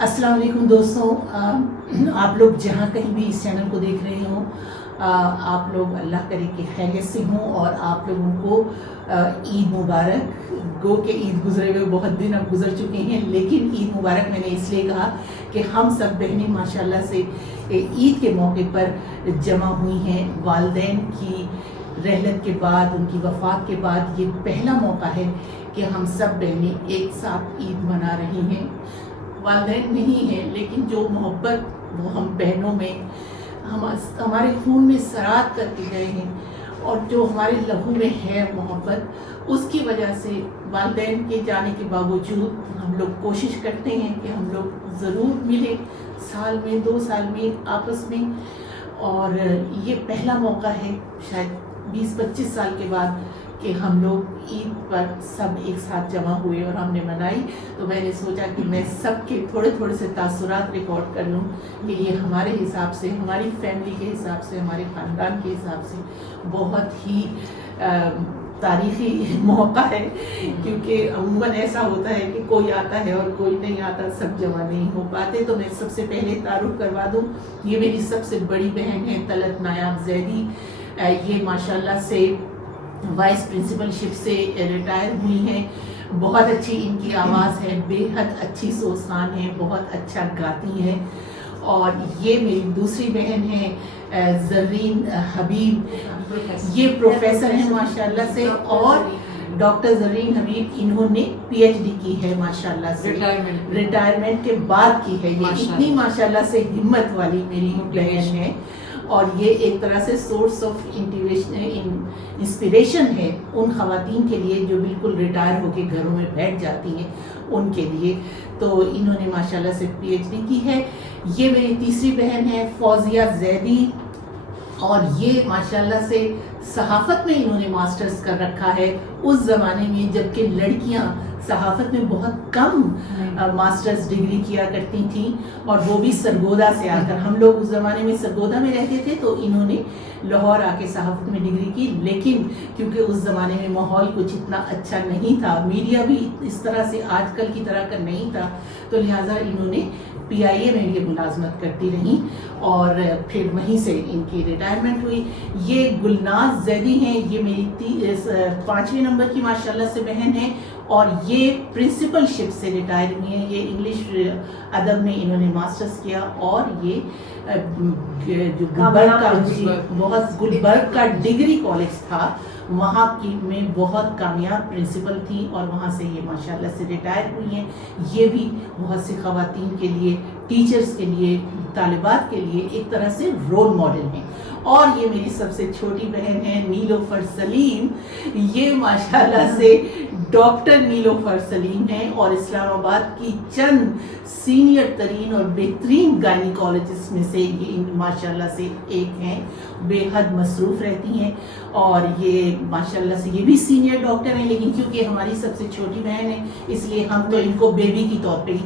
السلام علیکم دوستوں، آپ لوگ جہاں کہیں بھی اس چینل کو دیکھ رہے ہوں، آپ لوگ اللہ کرے کہ خیریت سے ہوں اور آپ لوگوں کو عید مبارک۔ گو کہ عید گزرے ہوئے بہت دن اب گزر چکے ہیں، لیکن عید مبارک میں نے اس لیے کہا کہ ہم سب بہنیں ماشاءاللہ سے عید کے موقع پر جمع ہوئی ہیں۔ والدین کی رحلت کے بعد، ان کی وفات کے بعد یہ پہلا موقع ہے کہ ہم سب بہنیں ایک ساتھ عید منا رہی ہیں۔ والدین نہیں ہیں، لیکن جو محبت وہ ہم بہنوں میں ہمارے خون میں سرات کر کے گئے ہیں، اور جو ہمارے لہو میں ہے محبت، اس کی وجہ سے والدین کے جانے کے باوجود ہم لوگ کوشش کرتے ہیں کہ ہم لوگ ضرور ملیں، سال میں 2 سال میں آپس میں۔ اور یہ پہلا موقع ہے شاید 20-25 سال کے بعد کہ ہم لوگ عید پر سب ایک ساتھ جمع ہوئے اور ہم نے منائی۔ تو میں نے سوچا کہ میں سب کے تھوڑے سے تاثرات ریکارڈ کر لوں کہ یہ ہمارے حساب سے، ہماری فیملی کے حساب سے، ہمارے خاندان کے حساب سے بہت ہی تاریخی موقع ہے، کیونکہ عموماً ایسا ہوتا ہے کہ کوئی آتا ہے اور کوئی نہیں آتا، سب جمع نہیں ہو پاتے۔ تو میں سب سے پہلے تعارف کروا دوں، یہ میری سب سے بڑی بہن ہے طلعت نایاب زیدی۔ یہ ماشاءاللہ سے وائس پرنسپل شپ سے ریٹائر ہوئی ہیں۔ بہت اچھی ان کی آواز ہے، بے حد اچھی سوسخان ہے، بہت اچھا گاتی ہیں۔ اور یہ میری دوسری بہن ہے زرین حبیب، یہ پروفیسر ہیں ماشاءاللہ سے، اور ڈاکٹر زرین حبیب انہوں نے PhD کی ہے ماشاءاللہ سے، ریٹائرمنٹ کے بعد کی ہے۔ یہ اتنی ماشاءاللہ سے ہمت والی میری بہن ہے، اور یہ ایک طرح سے سورس آف انسپریشن ہے ان خواتین کے لیے جو بالکل ریٹائر ہو کے گھروں میں بیٹھ جاتی ہیں، ان کے لیے۔ تو انہوں نے ماشاءاللہ سے PhD کی ہے۔ یہ میری تیسری بہن ہے فوزیہ زیدی، اور یہ ماشاءاللہ سے صحافت میں انہوں نے ماسٹرز کر رکھا ہے، اس زمانے میں جبکہ لڑکیاں صحافت میں بہت کم ماسٹرز ڈگری کیا کرتی تھیں، اور وہ بھی سرگودا سے آ کر۔ ہم لوگ اس زمانے میں سرگودا میں رہتے تھے، تو انہوں نے لاہور آ کے صحافت میں ڈگری کی، لیکن کیونکہ اس زمانے میں ماحول کچھ اتنا اچھا نہیں تھا، میڈیا بھی اس طرح سے آج کل کی طرح کا نہیں تھا، تو لہٰذا انہوں نے PIA میں یہ ملازمت کرتی رہیں، اور پھر وہیں سے ان کی ریٹائرمنٹ ہوئی۔ یہ گلناز زیدی ہیں، یہ میری 5ویں نمبر کی ماشاءاللہ سے بہن ہے، اور یہ پرنسپل شپ سے ریٹائر ہوئی ہیں۔ یہ انگلش ادب میں انہوں نے ماسٹرز کیا، اور یہ جو گلبرگ کا ڈگری کالج تھا وہاں کی میں بہت کامیاب پرنسپل تھیں، اور وہاں سے یہ ماشاءاللہ سے ریٹائر ہوئی ہیں۔ یہ بھی بہت سی خواتین کے لیے، ٹیچرز کے لیے، طالبات کے لیے ایک طرح سے رول ماڈل ہیں۔ اور یہ میری سب سے چھوٹی بہن ہے نیلوفر سلیم، یہ ماشاءاللہ سے ڈاکٹر نیلوفر سلیم ہیں، اور اسلام آباد کی چند سینئر ترین اور بہترین گائنیکالوجسٹ میں سے یہ ماشاءاللہ سے ایک ہیں، بے حد مصروف رہتی ہیں۔ اور یہ ماشاءاللہ سے یہ بھی سینئر ڈاکٹر ہیں، لیکن کیونکہ ہماری سب سے چھوٹی بہن ہے اس لیے ہم تو ان کو بیبی کی طور پہ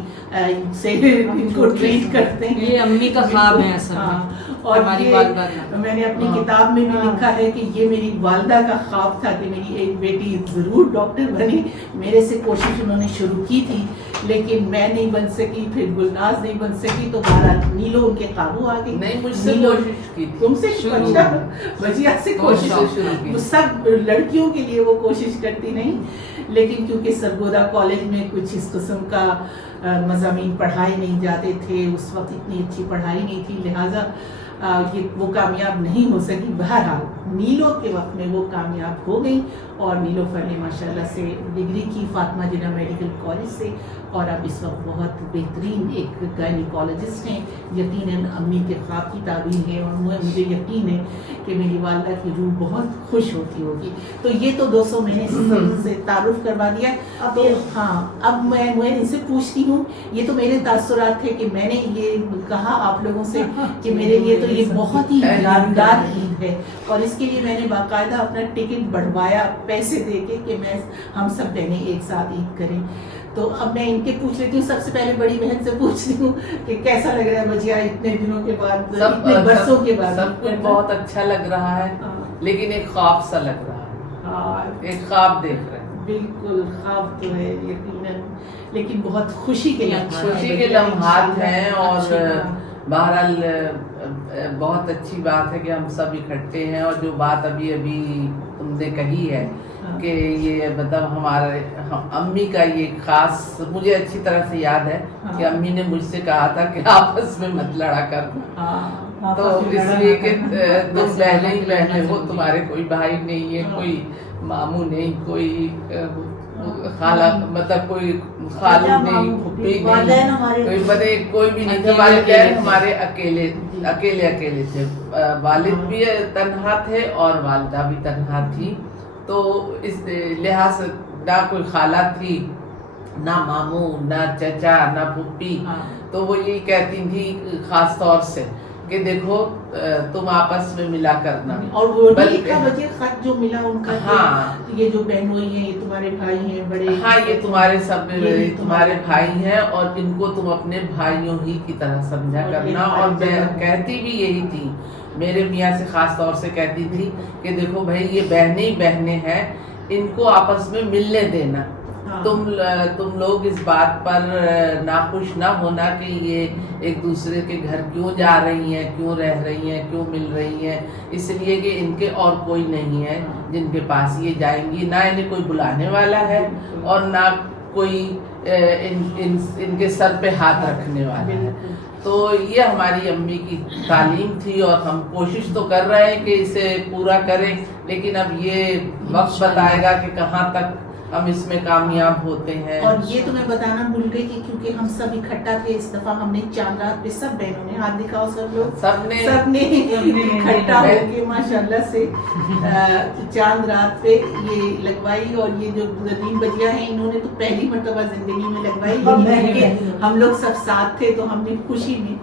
ان کو ٹریٹ کرتے ہیں۔ یہ امی کا خواب ہے اصل میں، اور میں نے اپنی کتاب میں بھی لکھا ہے کہ یہ میری والدہ کا خواب تھا کہ میری ایک بیٹی ضرور ڈاکٹر بنے۔ میرے سے کوشش انہوں نے شروع کی تھی، لیکن میں نہیں بن سکی، پھر گلناز نہیں بن سکی، تو بہرحال نیلو ان کے قابو آ گئی۔ نہیں، مجھ سے کوشش کی، تم سے وجیہ سے کوشش، سب لڑکیوں کے لیے وہ کوشش کرتی نہیں، لیکن کیونکہ سرگودا کالج میں کچھ اس قسم کا مضامین پڑھائے نہیں جاتے تھے، اس وقت اتنی اچھی پڑھائی نہیں تھی، لہٰذا وہ کامیاب نہیں ہو سکی۔ بہرحال نیلو کے وقت میں وہ کامیاب ہو گئی، اور نیلوفر نے ماشاءاللہ سے ڈگری کی فاطمہ جناح میڈیکل کالج سے، اور اب اس وقت بہت بہترین ایک گائنیکالوجسٹ ہیں۔ یقیناً امی کے خواب کی تعبیر ہے، اور مجھے یقین ہے کہ میری والدہ کی روح بہت خوش ہوتی ہوگی۔ تو یہ تو دوستوں میں نے سے تعارف کروا دیا۔ اب ہاں، اب میں ان سے پوچھتی ہوں، یہ تو میرے تاثرات تھے کہ میں نے یہ کہا آپ لوگوں سے کہ میرے لیے تو یہ بہت ہی یادگار عید ہے، اور اس کے لیے میں نے باقاعدہ اپنا ٹکٹ بڑھوایا پیسے دے کے کہ ہم سب بہنیں ایک ساتھ عید کریں۔ تو اب میں ان کے پوچھ لیتی ہوں، سب سے پہلے بڑی بہن سے پوچھتی ہوں کہ کیسا لگ رہا ہے بجیا اتنے دنوں کے بعد، اتنے برسوں کے بعد؟ سب کچھ بہت اچھا لگ رہا ہے، لیکن ایک خواب سا لگ رہا ہے، ایک خواب دیکھ رہے ہیں۔ بالکل خواب تو ہے یقیناً، لیکن بہت خوشی کے لمحات ہیں، اور بہرحال بہت اچھی بات ہے کہ ہم سب اکٹھے ہیں. اور جو بات ابھی تم نے کہی ہے کہ یہ مطلب ہمارے امی کا یہ خاص مجھے اچھی طرح سے یاد ہے کہ امی نے مجھ سے کہا تھا کہ آپس میں مت لڑا کرنا، تو اس لیے کہ تم بہنیں ہی بہنیں ہو، تمہارے کوئی بھائی نہیں ہے، کوئی ماموں نہیں، کوئی خالہ مطلب کوئی خالو نہیں، پھپھی نہیں، کوئی بھی نہیں. والدین ہمارے اکیلے تھے. والد بھی تنہا تھے اور والدہ بھی تنہا تھی، تو اس لحاظ سے نہ کوئی خالہ تھی، نہ ماموں، نہ چچا، نہ پھپھی. تو وہ یہی کہتی تھی خاص طور سے کہ دیکھو تم آپس میں ملا کرنا. اور وہ بلکہ خط جو ملا ان کا، یہ جو بہنوئی ہیں یہ تمہارے بھائی ہیں بڑے، ہاں یہ تمہارے سب تمہارے بھائی ہیں، اور ان کو تم اپنے بھائیوں ہی کی طرح سمجھا کرنا. اور کہتی بھی یہی تھی، میرے میاں سے خاص طور سے کہتی تھی کہ دیکھو بھائی یہ بہنیں ہی بہنیں ہیں، ان کو آپس میں ملنے دینا. تم لوگ اس بات پر ناخوش نہ ہونا کہ یہ ایک دوسرے کے گھر کیوں جا رہی ہیں، کیوں رہ رہی ہیں، کیوں مل رہی ہیں، اس لیے کہ ان کے اور کوئی نہیں ہے جن کے پاس یہ جائیں گی، نہ انہیں کوئی بلانے والا ہے اور نہ کوئی ان کے سر پہ ہاتھ رکھنے والا ہے. تو یہ ہماری امی کی تعلیم تھی، اور ہم کوشش تو کر رہے ہیں کہ اسے پورا کریں، لیکن اب یہ وقت بتائے گا کہ کہاں تک ہم اس میں کامیاب ہوتے ہیں. اور یہ تو میں بتانا بھول گئی کہ کیونکہ ہم سب اکٹھا تھے اس دفعہ، ہم نے چاند رات پہ سب بہنوں نے ہاتھ دکھاؤ، سب لوگ سب نے اکٹھا ہو کے ماشاءاللہ سے چاند رات پہ یہ لگوائی. اور یہ جو 3 بجیاں ہیں انہوں نے تو پہلی مرتبہ زندگی میں لگوائی، ہم لوگ سب ساتھ تھے تو ہم نے خوشی میں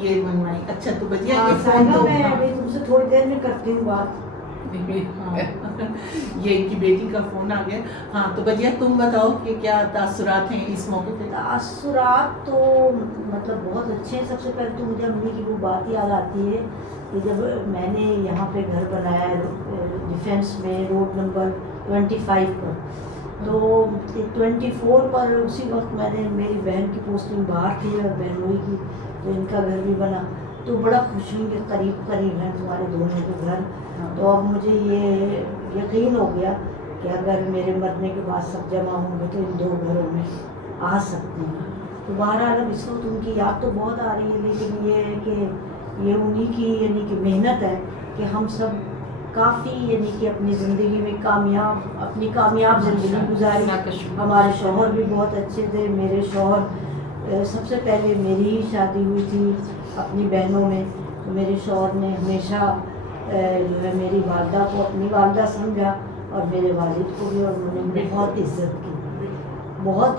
یہ منگوائی. اچھا تو بجیا یہ فون تو میں ابھی تم سے تھوڑی دیر میں کرتی ہوں بات. یہ ان کی بیٹی کا فون آ گیا. ہاں تو بجیا تم بتاؤ کہ کیا تاثرات ہیں اس موقع پہ؟ تاثرات تو مطلب بہت اچھے ہیں. سب سے پہلے تو مجھے امی کی وہ بات یاد آتی ہے کہ جب میں نے یہاں پہ گھر بنایا ڈیفینس میں روڈ نمبر 25 پر، تو 24 پر اسی وقت میں نے میری بہن کی پوسٹنگ باہر تھی اور بہنوئی کی، تو ان کا گھر بھی بنا. تو بڑا خوش ہوں کہ قریب ہیں تمہارے دونوں کے گھر. تو اب مجھے یہ یقین ہو گیا کہ اگر میرے مرنے کے بعد سب جمع ہوں گے تو ان 2 گھروں میں آ سکتے ہیں. تو بہرحال اب اس وقت ان کی یاد تو بہت آ رہی ہے، لیکن یہ ہے کہ یہ انہی کی یعنی کہ محنت ہے کہ ہم سب کافی یعنی کہ اپنی زندگی میں اپنی کامیاب زندگی گزاری. ہمارے شوہر بھی بہت اچھے تھے. میرے شوہر سب سے پہلے میری ہی شادی ہوئی تھی اپنی بہنوں میں، تو میرے شوہر نے ہمیشہ جو ہے میری والدہ کو اپنی والدہ سمجھا اور میرے والد کو بھی، اور انہوں نے بہت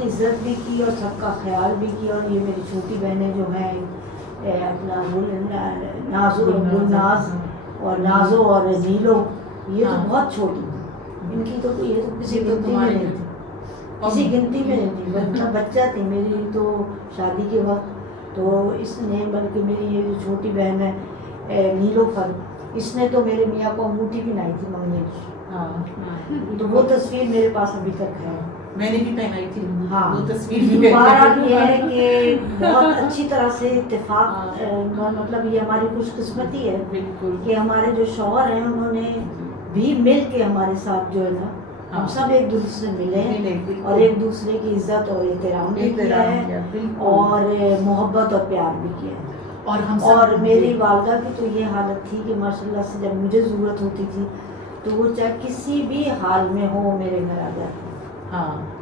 عزت بھی کی اور سب کا خیال بھی کیا. اور یہ میری چھوٹی بہنیں جو ہیں اپنا ناز اور نازو اور نیلو، یہ تو بہت چھوٹی تھی، ان کی تو یہ تو کسی گنتی میں نہیں تھی، بچہ تھی میری تو شادی کے وقت. تو اس نے بلکہ میری یہ جو چھوٹی بہن ہے نیلوفر، اس نے تو میرے میاں کو انگوٹھی پہنائی تھی منگنے کی. تو وہ تصویر میرے پاس ابھی تک ہے، میں نے بھی پہنائی تھی. ہاں وہ تصویر بھی بہرحال یہ ہے کہ بہت اچھی طرح سے اتفاق، مطلب یہ ہماری خوش قسمتی ہے بالکل کہ ہمارے جو شوہر ہیں انہوں نے بھی مل کے ہمارے ساتھ جو ہے نا ہم سب ایک دوسرے سے ملے ہیں اور ایک دوسرے کی عزت اور احترام بھی کیا ہے اور محبت اور پیار بھی کیا ہے. اور میری والدہ کی تو یہ حالت تھی کہ ماشاءاللہ سے جب مجھے ضرورت ہوتی تھی تو وہ چاہے کسی بھی حال میں ہو میرے گھر آ جاتی.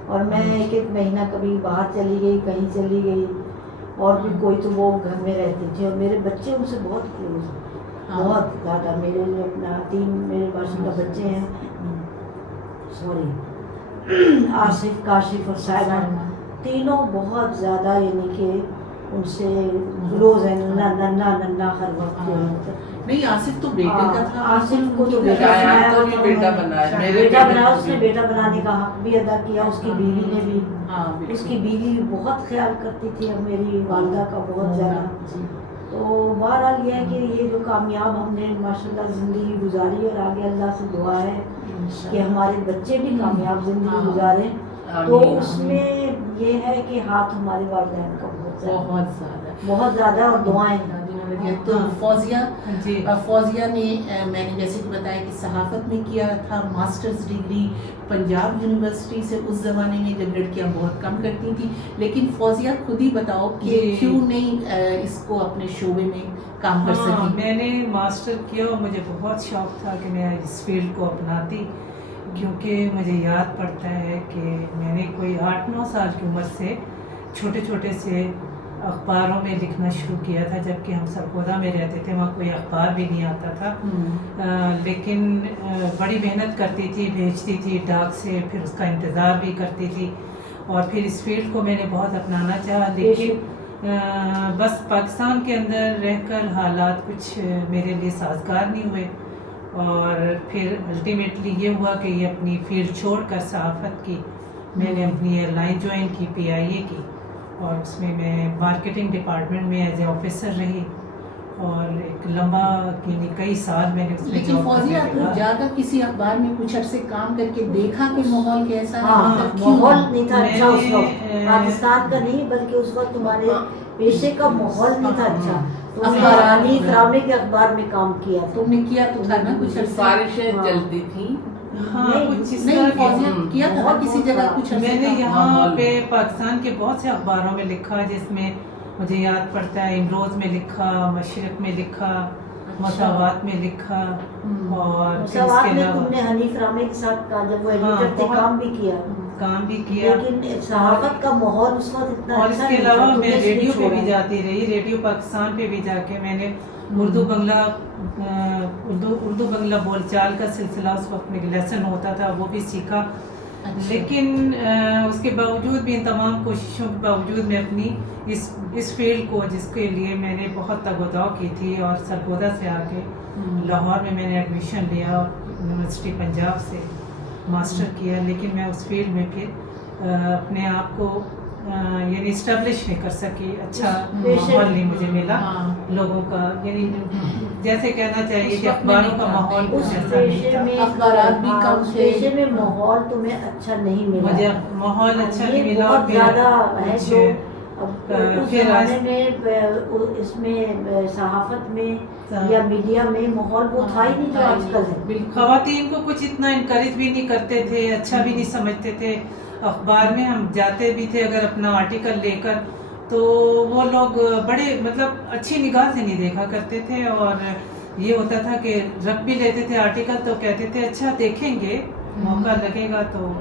اور میں ایک مہینہ کبھی باہر چلی گئی، کہیں چلی گئی، اور بھی کوئی تو وہ گھر میں رہتی تھی. اور میرے بچے ان سے بہت کلوز ہیں، بہت زیادہ. میرے جو اپنا 3 میرے ماشاءاللہ بچے ہیں، آصف، کاشف اور سائمہ، تینوں بہت زیادہ یعنی کہ ان سے کلوز ہیں. ننا ہر وقت نہیں. آصف تو بیٹے کا تھا، آصف کو تو بیٹا بنایا، اس نے بیٹا بنانے کا حق بھی ادا کیا. اس کی بیوی نے بھی، اس کی بیوی بہت خیال کرتی تھی اب میری والدہ کا بہت زیادہ. تو بہرحال یہ ہے کہ یہ جو کامیاب ہم نے ماشاءاللہ زندگی گزاری، اور آگے اللہ سے دعا ہے کہ ہمارے بچے بھی کامیاب زندگی ہاں۔ گزاریں، تو آمین، اس میں یہ ہے کہ ہاتھ ہمارے والدین کا بہت زیادہ بہت زیادہ، اور دعائیں تو فوزیہ جی فوزیہ نے میں نے جیسے کہ بتایا کہ صحافت میں کیا تھا، ماسٹرز ڈگری پنجاب یونیورسٹی سے اس زمانے میں جب لڑکیاں بہت کم کرتی تھیں، لیکن فوزیہ خود ہی بتاؤ کہ جی۔ کیوں نہیں اس کو اپنے شعبے میں کام کر ہاں، سکی؟ میں نے ماسٹر کیا اور مجھے بہت شوق تھا کہ میں اس فیلڈ کو اپناتی، کیونکہ مجھے یاد پڑتا ہے کہ میں نے کوئی 8-9 سال کی عمر سے چھوٹے چھوٹے سے اخباروں میں لکھنا شروع کیا تھا، جبکہ ہم سرگودا میں رہتے تھے، وہاں کوئی اخبار بھی نہیں آتا تھا، لیکن بڑی محنت کرتی تھی، بھیجتی تھی ڈاک سے، پھر اس کا انتظار بھی کرتی تھی، اور پھر اس فیلڈ کو میں نے بہت اپنانا چاہا، لیکن بس پاکستان کے اندر رہ کر حالات کچھ میرے لیے سازگار نہیں ہوئے، اور پھر الٹیمیٹلی یہ ہوا کہ یہ اپنی فیلڈ چھوڑ کر صحافت کی میں نے اپنی ایئر لائن جوائن کی، PIA کی، اور اس میں مارکیٹنگ ڈپارٹمنٹ میں ایز اے آفیسر رہی، اور ایک لمبا یعنی کئی سال میں نے اس میں لیکن جاب فوزیہ کرنے کے بعد- جا کر کسی اخبار میں کچھ عرصے کام کر کے دیکھا کہ ماحول کیسا ہے؟ ہاں، مطلب کیوں؟ ماحول نہیں تھا اچھا اس میں وقت، نے پاکستان کا نہیں بلکہ اس وقت تمہارے پیشے کا ماحول نہیں تھا اچھا، تم نے اخبارات رانی میں۔ فرامے کے اخبار میں کام کیا تھا، تم نے کیا تو تھا نا کچھ عرصے؟ سفارشیں ہاں۔ چلتی تھیں، ہاں کچھ اس نہیں طرح کی- فوزیہ کیا تھا نا بہت کسی جگہ بہت کچھ عرصے میں نے کام؟ یہاں ماحول پہ پاکستان کے بہت سے اخباروں میں لکھا، جس میں مجھے یاد پڑتا ہے امروز میں لکھا، مشرق میں لکھا، مساوات میں لکھا، اور پھر اس مساوات کے میں علاوہ تم نے حنیف رامے کے ساتھ کہا جب وہ ہاں، ایڈیٹر تھے بہت کام بھی کیا، کام بھی کیا، لیکن صحافت کا ماحول اس وقت اتنا اور اس اچھا کے نہیں تھا، علاوہ تم میں نے اس لیے ریڈیو پہ بھی چھوڑا۔ جاتی رہی، ریڈیو پاکستان پہ بھی جا کے میں نے اردو بنگلہ بول چال کا سلسلہ اس وقت میں لیسن ہوتا تھا، وہ بھی سیکھا، لیکن اس کے باوجود بھی ان تمام کوششوں کے باوجود میں اپنی اس فیلڈ کو، جس کے لیے میں نے بہت تگ و دو کی تھی، اور سرگودا سے آ کے لاہور میں نے ایڈمیشن لیا، یونیورسٹی پنجاب سے ماسٹر کیا، لیکن میں اس فیلڈ میں پھر اپنے آپ کو یعنی اسٹیبلش نہیں کر سکی، اچھا ماحول نہیں مجھے ملا لوگوں کا، یعنی جیسے کہنا چاہیے کہ اخباروں کا ماحول اس کچھ ایسا نہیں پیشے تھا، میں اخبارات بھی کم اس تھے۔ پیشے میں ماحول تمہیں اچھا نہیں ملا، مجھے ماحول اچھا نہیں یہ ملا، بہت زیادہ ہے کچھ جو اب اس پھر زمانے میں اس میں صحافت میں یا میڈیا میں ماحول وہ تھا ہی نہیں جو آج کل ہے۔ بالکل خواتین کو کچھ اتنا انکریج بھی نہیں کرتے تھے، اچھا بھی نہیں سمجھتے تھے، اخبار میں ہم جاتے بھی تھے اگر اپنا آرٹیکل لے کر تو وہ لوگ بڑے مطلب اچھی نگاہ سے نہیں دیکھا کرتے تھے، اور یہ ہوتا تھا کہ رکھ بھی لیتے تھے آرٹیکل تو کہتے تھے اچھا دیکھیں گے، موقع لگے گا تو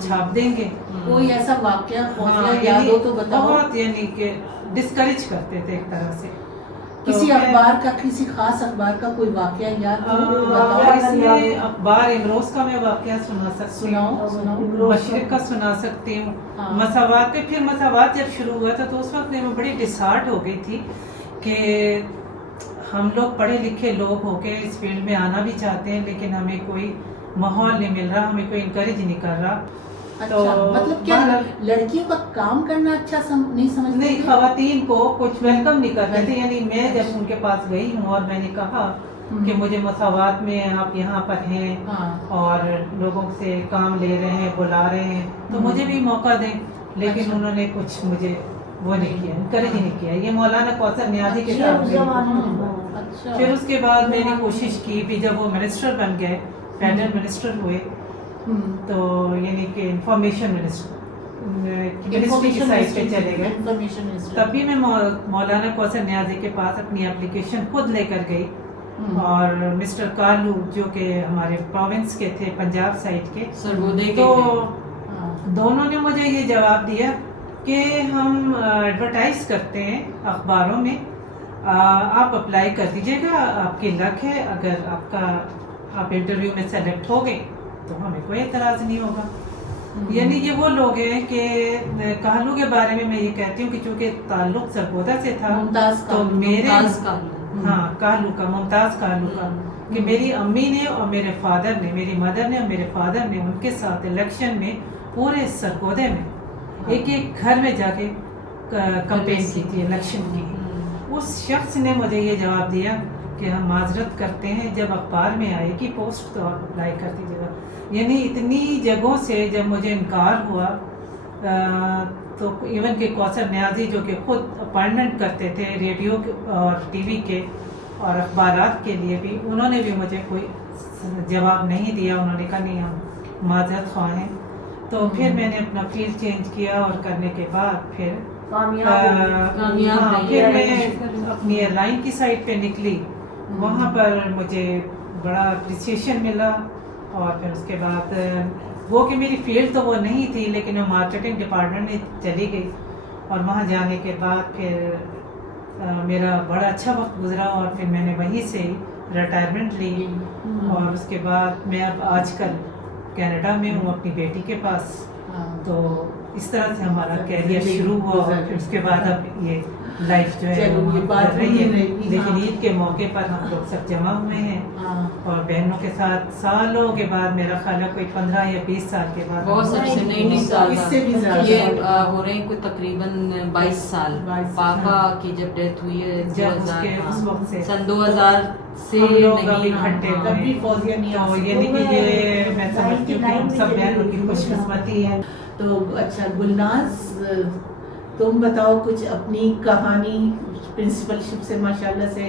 چھاپ دیں گے، کوئی ایسا واقعہ ہاں، فوزیہ یاد ہو تو بتاؤ؟ بہت یعنی کہ ڈسکریج کرتے تھے ایک طرح سے، کسی تو اخبار کا، کسی خاص اخبار کا کوئی واقعہ یاد ہو تو بتاؤ؟ اس میں اخبار امروز کا میں واقعہ سنا سکتی ہوں، سناؤ۔ مشرق کا سنا سکتی ہوں، ہاں۔ مساوات پہ، پھر مساوات جب شروع ہوا تھا تو اس وقت میں بڑی ڈسہارٹ ہو گئی تھی کہ ہم لوگ پڑھے لکھے لوگ ہو کے اس فیلڈ میں آنا بھی چاہتے ہیں، لیکن ہمیں کوئی ماحول نہیں مل رہا، ہمیں کوئی انکریج نہیں کر رہا، اچھا، تو مطلب کیا لڑکیوں کا کام کرنا اچھا نہیں سمجھتے نہیں، تھے؟ خواتین کو کچھ ویلکم نہیں کرتے تھے، یعنی میں جب ان کے پاس گئی ہوں اور میں نے کہا کہ مجھے مساوات میں آپ یہاں پر ہیں ہاں۔ اور لوگوں سے کام لے رہے ہیں، بلا رہے ہیں، تو مجھے بھی موقع دیں، لیکن اچھا۔ انہوں نے کچھ مجھے وہ نہیں کیا، انکریج نہیں کیا، یہ مولانا کوثر نیازی کے اچھا، ساتھ اس میری زمانے میں ہاں، اچھا۔ پھر اس کے بعد میں نے کوشش کی، بھی جب وہ منسٹر بن گئے، فیڈرل منسٹر ہوئے، تو یعنی کہ انفارمیشن منسٹری کی سائٹ پہ چلے گئے، انفارمیشن منسٹر۔ تب بھی میں مولانا کوثر نیازی کے پاس اپنی اپلیکیشن خود لے کر گئی، اور مسٹر کالو جو کہ ہمارے پروونس کے تھے، پنجاب سائٹ کے، سرگودے کے تو ہاں۔ دونوں نے مجھے یہ جواب دیا کہ ہم ایڈورٹائز کرتے ہیں اخباروں میں، آپ اپلائی کر دیجیے گا، آپ کی لک ہے، اگر آپ انٹرویو میں سلیکٹ ہو گئے تو ہمیں کوئی اعتراض نہیں ہوگا۔ یعنی یہ وہ لوگ ہیں کہ کالو کے بارے میں یہ کہتی ہوں کہ چونکہ تعلق سرگودا سے تھا، ممتاز تو کالو، میرے ممتاز کالو کا، ممتاز کالو کا، کہ میری امی نے اور میرے فادر نے، میری مدر نے اور میرے فادر نے ان کے ساتھ الیکشن میں پورے سرگودے میں ایک ایک گھر میں جا کے کمپین کی تھی، الیکشن کی۔ اس شخص نے مجھے یہ جواب دیا کہ ہم معذرت کرتے ہیں، جب اخبار میں آئے گی پوسٹ تو آپ اپلائی کر دیجیے گا۔ यानी इतनी जगहों से जब मुझे इनकार हुआ तो इवन के कौसर न्याजी जो कि खुद अपॉइंटमेंट करते थे रेडियो और टीवी के और अखबारात के लिए भी, उन्होंने भी मुझे कोई जवाब नहीं दिया। उन्होंने कहा नहीं हम माजरत ख्वाह हैं। तो फिर मैंने अपना फील्ड चेंज किया और करने के बाद फिर फिर मैं अपनी एयरलाइन की साइड पे निकली। वहाँ पर मुझे बड़ा अप्रिसिएशन मिला और फिर उसके बाद वो कि मेरी फील्ड तो वो नहीं थी, लेकिन मैं मार्केटिंग डिपार्टमेंट में चली गई और वहाँ जाने के बाद फिर मेरा बड़ा अच्छा वक्त गुजरा और फिर मैंने वहीं से रिटायरमेंट ली। और उसके बाद मैं अब आजकल कनाडा में हूँ अपनी बेटी के पास। तो इस तरह से हमारा कैरियर शुरू हुआ और फिर उसके बाद अब ये लाइफ जो है वो बात कर रही है। रहेगी। लेकिन ईद के मौके पर हम लोग सब जमा हुए हैं और बहनों के साथ सालों के बाद, मेरा ख्याल है कोई 15 या 20 साल के बाद बहुत सबसे नहीं साल इससे भी ज्यादा ये हो रहे हैं कोई तकरीबन 22 साल। 22 पापा की जब डेथ हुई है जब उसके उस वक्त से सन 2000 से हम लोग नहीं अभी इकट्ठे तब हुए। भी फौजिया नहीं आ तो सकती। ये नहीं कि ये मैं समझती हूँ कि हम सब बहनों की खुशकिस्मती है। तो अच्छा गुलनाज, तुम बताओ कुछ अपनी कहानी। प्रिंसिपलशिप से माशाल्लाह से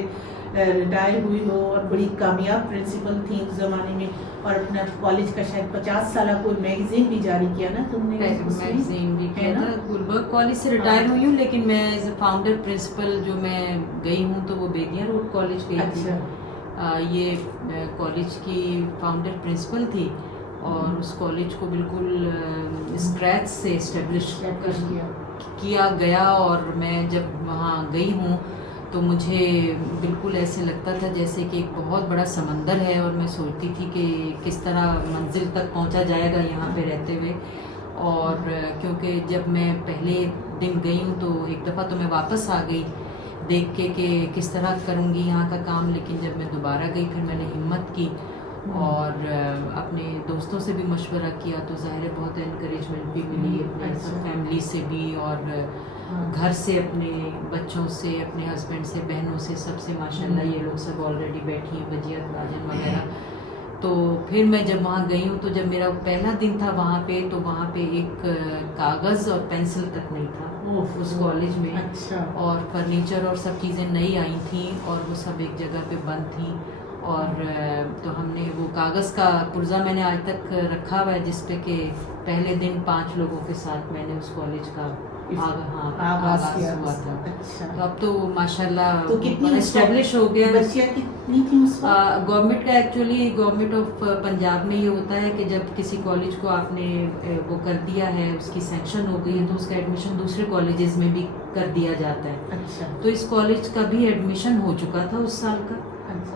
रिटायर हुई हो और बड़ी कामयाब प्रिंसिपल थी उस ज़माने में, और अपना कॉलेज का शायद 50 साल कोई मैगजीन भी जारी किया ना तुमने? मैगजीन भी किया है ना? था। गुलबर्ग कॉलेज से रिटायर हुई हूँ, लेकिन मैं एज ए फाउंडर प्रिंसिपल जो मैं गई हूँ तो वो बेदिया रोड कॉलेज गई थी। अच्छा। ये कॉलेज की फाउंडर प्रिंसिपल थी और उस कॉलेज को बिल्कुल स्क्रैच से इस्टेब्लिश किया गया। और मैं जब वहाँ गई हूँ तो मुझे बिल्कुल ऐसे लगता था जैसे कि एक बहुत बड़ा समंदर है और मैं सोचती थी कि किस तरह मंजिल तक पहुँचा जाएगा यहाँ पे रहते हुए। और क्योंकि जब मैं पहले दिन गई हूँ तो एक दफ़ा तो मैं वापस आ गई देख के कि किस तरह करूँगी यहाँ का काम, लेकिन जब मैं दोबारा गई फिर मैंने हिम्मत की और अपने दोस्तों से भी मशवरा किया तो ज़ाहिर है बहुत एनकरेजमेंट भी मिली अपने सब फैमिली से भी और घर से, अपने बच्चों से, अपने हस्बैंड से, बहनों से, सबसे माशाल्लाह ये लोग सब ऑलरेडी बैठी हैं, वजियत राजन वगैरह। तो फिर मैं जब वहाँ गई हूँ तो जब मेरा पहला दिन था वहाँ पे तो वहाँ पे एक कागज़ और पेंसिल तक नहीं था उस कॉलेज में। अच्छा। और फर्नीचर और सब चीज़ें नई आई थी और वो सब एक जगह पे बंद थी। और तो हमने वो कागज़ का पुर्जा मैंने आज तक रखा हुआ है जिस पे कि पहले दिन 5 लोगों के साथ मैंने उस कॉलेज का आगाज़ हुआ था। अच्छा। तो अब तो माशाल्लाह तो कितनी एस्टेब्लिश हो गया। बच्चियाँ कितनी थी उस वक्त? गवर्नमेंट का एक्चुअली गवर्नमेंट ऑफ पंजाब में ये होता है कि जब किसी कॉलेज को आपने वो कर दिया है, उसकी सैंक्शन हो गई है तो उसका एडमिशन दूसरे कॉलेजेस में भी कर दिया जाता है। अच्छा। तो इस कॉलेज का भी एडमिशन हो चुका था उस साल का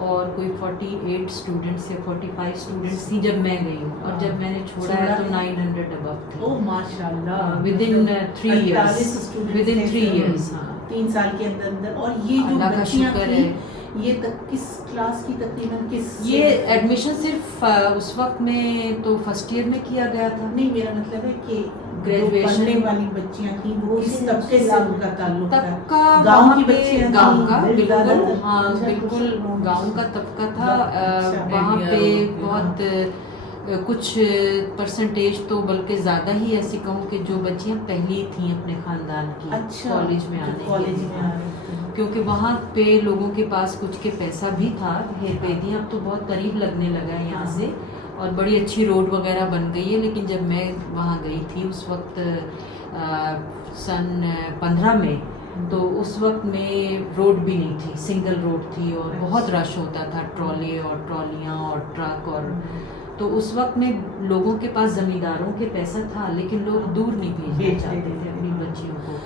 और कोई 48 स्टूडेंट्स या 45 स्टूडेंट्स थी जब मैं गई हूँ और जब मैंने छोड़ा है तो 900 अबव थी। ओह माशाल्लाह। Within 3 years, within 3 years. 3 साल के अंदर अंदर। और ये जो अल्लाह का बच्चियाँ शुक्र थी है। ये किस क्लास की तकरीबन किस? ये एडमिशन सिर्फ उस वक्त में तो फर्स्ट ईयर में किया गया था। नहीं, मेरा मतलब है कि ग्रेजुएशन पढ़ने वाली बच्चियाँ थी वो किस तबके से उनका ताल्लुक था? तबका गांव वहाँ की पे बच्चियाँ गांव थी? का ज़्यादातर? बिल्कुल, हाँ अच्छा, बिल्कुल गांव का तबका था। अच्छा, वहाँ पे एरिया बहुत कुछ परसेंटेज तो बल्कि ज़्यादा ही ऐसी कहूँ कि जो बच्चियाँ पहली थी अपने ख़ानदान की अच्छा, कॉलेज में आने कॉलेज के में लिए। आने के। क्योंकि वहाँ पे लोगों के पास कुछ के पैसा भी था। बेदियाँ अब तो बहुत करीब लगने लगा है यहाँ से और बड़ी अच्छी रोड वगैरह बन गई है, लेकिन जब मैं वहाँ गई थी उस वक्त सन 15 में तो उस वक्त में रोड भी नहीं थी, सिंगल रोड थी और बहुत रश होता था, ट्रॉले और ट्रॉलियाँ और ट्रक। और तो उस वक्त में लोगों के पास ज़मींदारों के पैसा था लेकिन लोग दूर नहीं भेजना चाहते थे अपनी बच्चियों को।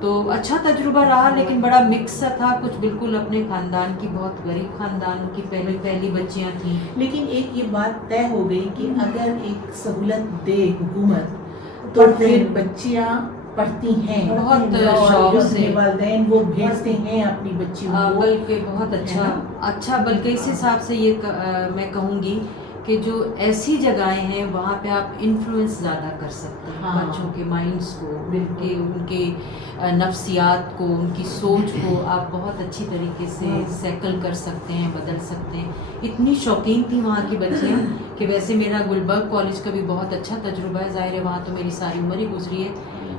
तो अच्छा तजुर्बा रहा, लेकिन बड़ा मिक्स सा था। कुछ बिल्कुल अपने ख़ानदान की, बहुत गरीब ख़ानदान की पहली बच्चियाँ थीं। लेकिन एक ये बात तय हो गई कि अगर एक सहूलत दे हुकूमत तो फिर बच्चियाँ पढ़ती हैं बहुत और शौक जो से। वालिदैन वो भेजते हैं अपनी बच्चियों को। बल्कि बहुत अच्छा, बल्कि इस हिसाब से ये मैं कहूँगी کہ جو ایسی جگہیں ہیں وہاں پہ آپ انفلوئنس زیادہ کر سکتے ہیں ہاں. بچوں کے مائنڈس کو، ان کے نفسیات کو، ان کی سوچ کو آپ بہت اچھی طریقے سے سیکل کر سکتے ہیں، بدل سکتے ہیں. اتنی شوقین تھی وہاں کی بچیاں کہ ویسے میرا گلبرگ کالج کا بھی بہت اچھا تجربہ ہے، ظاہر ہے وہاں تو میری ساری عمر ہی گزری ہے،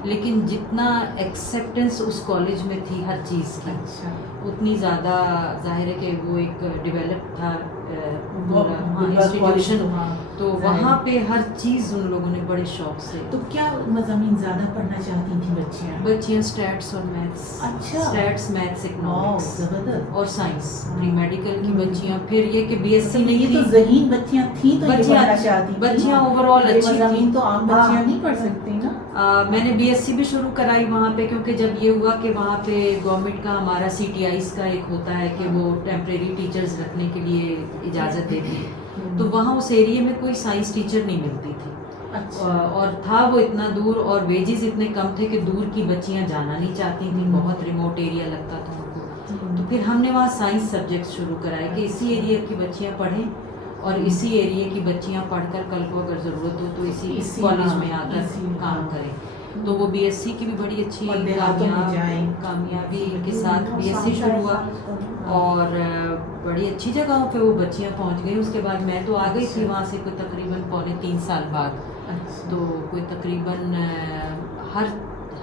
لیکن جتنا ایکسیپٹنس اس کالج میں تھی ہر چیز کی، اچھا. اتنی زیادہ ظاہر ہے کہ وہ ایک ڈیولپ تھا گلبرگ انسٹیٹیوشن، کالج ہاں. تو وہاں پہ ہر چیز ان لوگوں نے بڑے شوق سے. تو کیا مضامین زیادہ پڑھنا چاہتی تھیں بچیاں اسٹیٹس اور میتھس، اچھا. اسٹیٹس، میتھس، اکنامکس زبردست. اور سائنس، پری میڈیکل کی بچیاں. پھر یہ کہ بی ایس سی نہیں یہ تو تھی، ذہین بچیاں تھیں تو یہ پڑھنا چاہتی تھیں. بچیاں اوور آل یہ اچھی مضامین تھیں. تو عام بچیاں نہیں پڑھ سکتی نا. میں نے بی ایس سی بھی شروع کرائی وہاں پہ، کیونکہ جب یہ ہوا کہ وہاں پہ گورنمنٹ کا ہمارا سی ٹی آئیز کا ایک ہوتا ہے کہ وہ ٹیمپریری ٹیچرز رکھنے کے لیے اجازت دیتی ہے، تو وہاں اس ایریے میں کوئی سائنس ٹیچر نہیں ملتی تھی. اچھا. اور تھا وہ اتنا دور، اور ویجز اتنے کم تھے کہ دور کی بچیاں جانا نہیں چاہتی تھیں، بہت ریموٹ ایریا لگتا تھا ان کو. تو پھر ہم نے وہاں سائنس سبجیکٹ شروع کرائے کہ اسی ایریا کی بچیاں پڑھیں اور اسی ایریے کی بچیاں پڑھ کر کل کو اگر ضرورت ہو تو اسی کالج میں آ کر کام کریں. تو وہ بی ایس سی کی بھی بڑی اچھی کامیابی کے ساتھ بی ایس سی شروع ہوا، اور بڑی اچھی جگہوں پہ وہ بچیاں پہنچ گئی. اس کے بعد میں تو آ گئی تھی وہاں سے کوئی تقریباً 2.5 سال بعد. تو کوئی تقریباً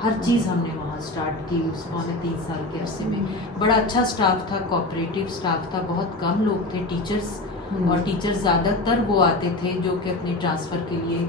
ہر چیز ہم نے وہاں اسٹارٹ کی اس 2.5 سال کے عرصے میں. بڑا اچھا اسٹاف تھا، کوآپریٹو اسٹاف تھا، بہت کم لوگ تھے ٹیچرس، اور ٹیچر زیادہ تر وہ آتے تھے جو کہ اپنے ٹرانسفر کے لیے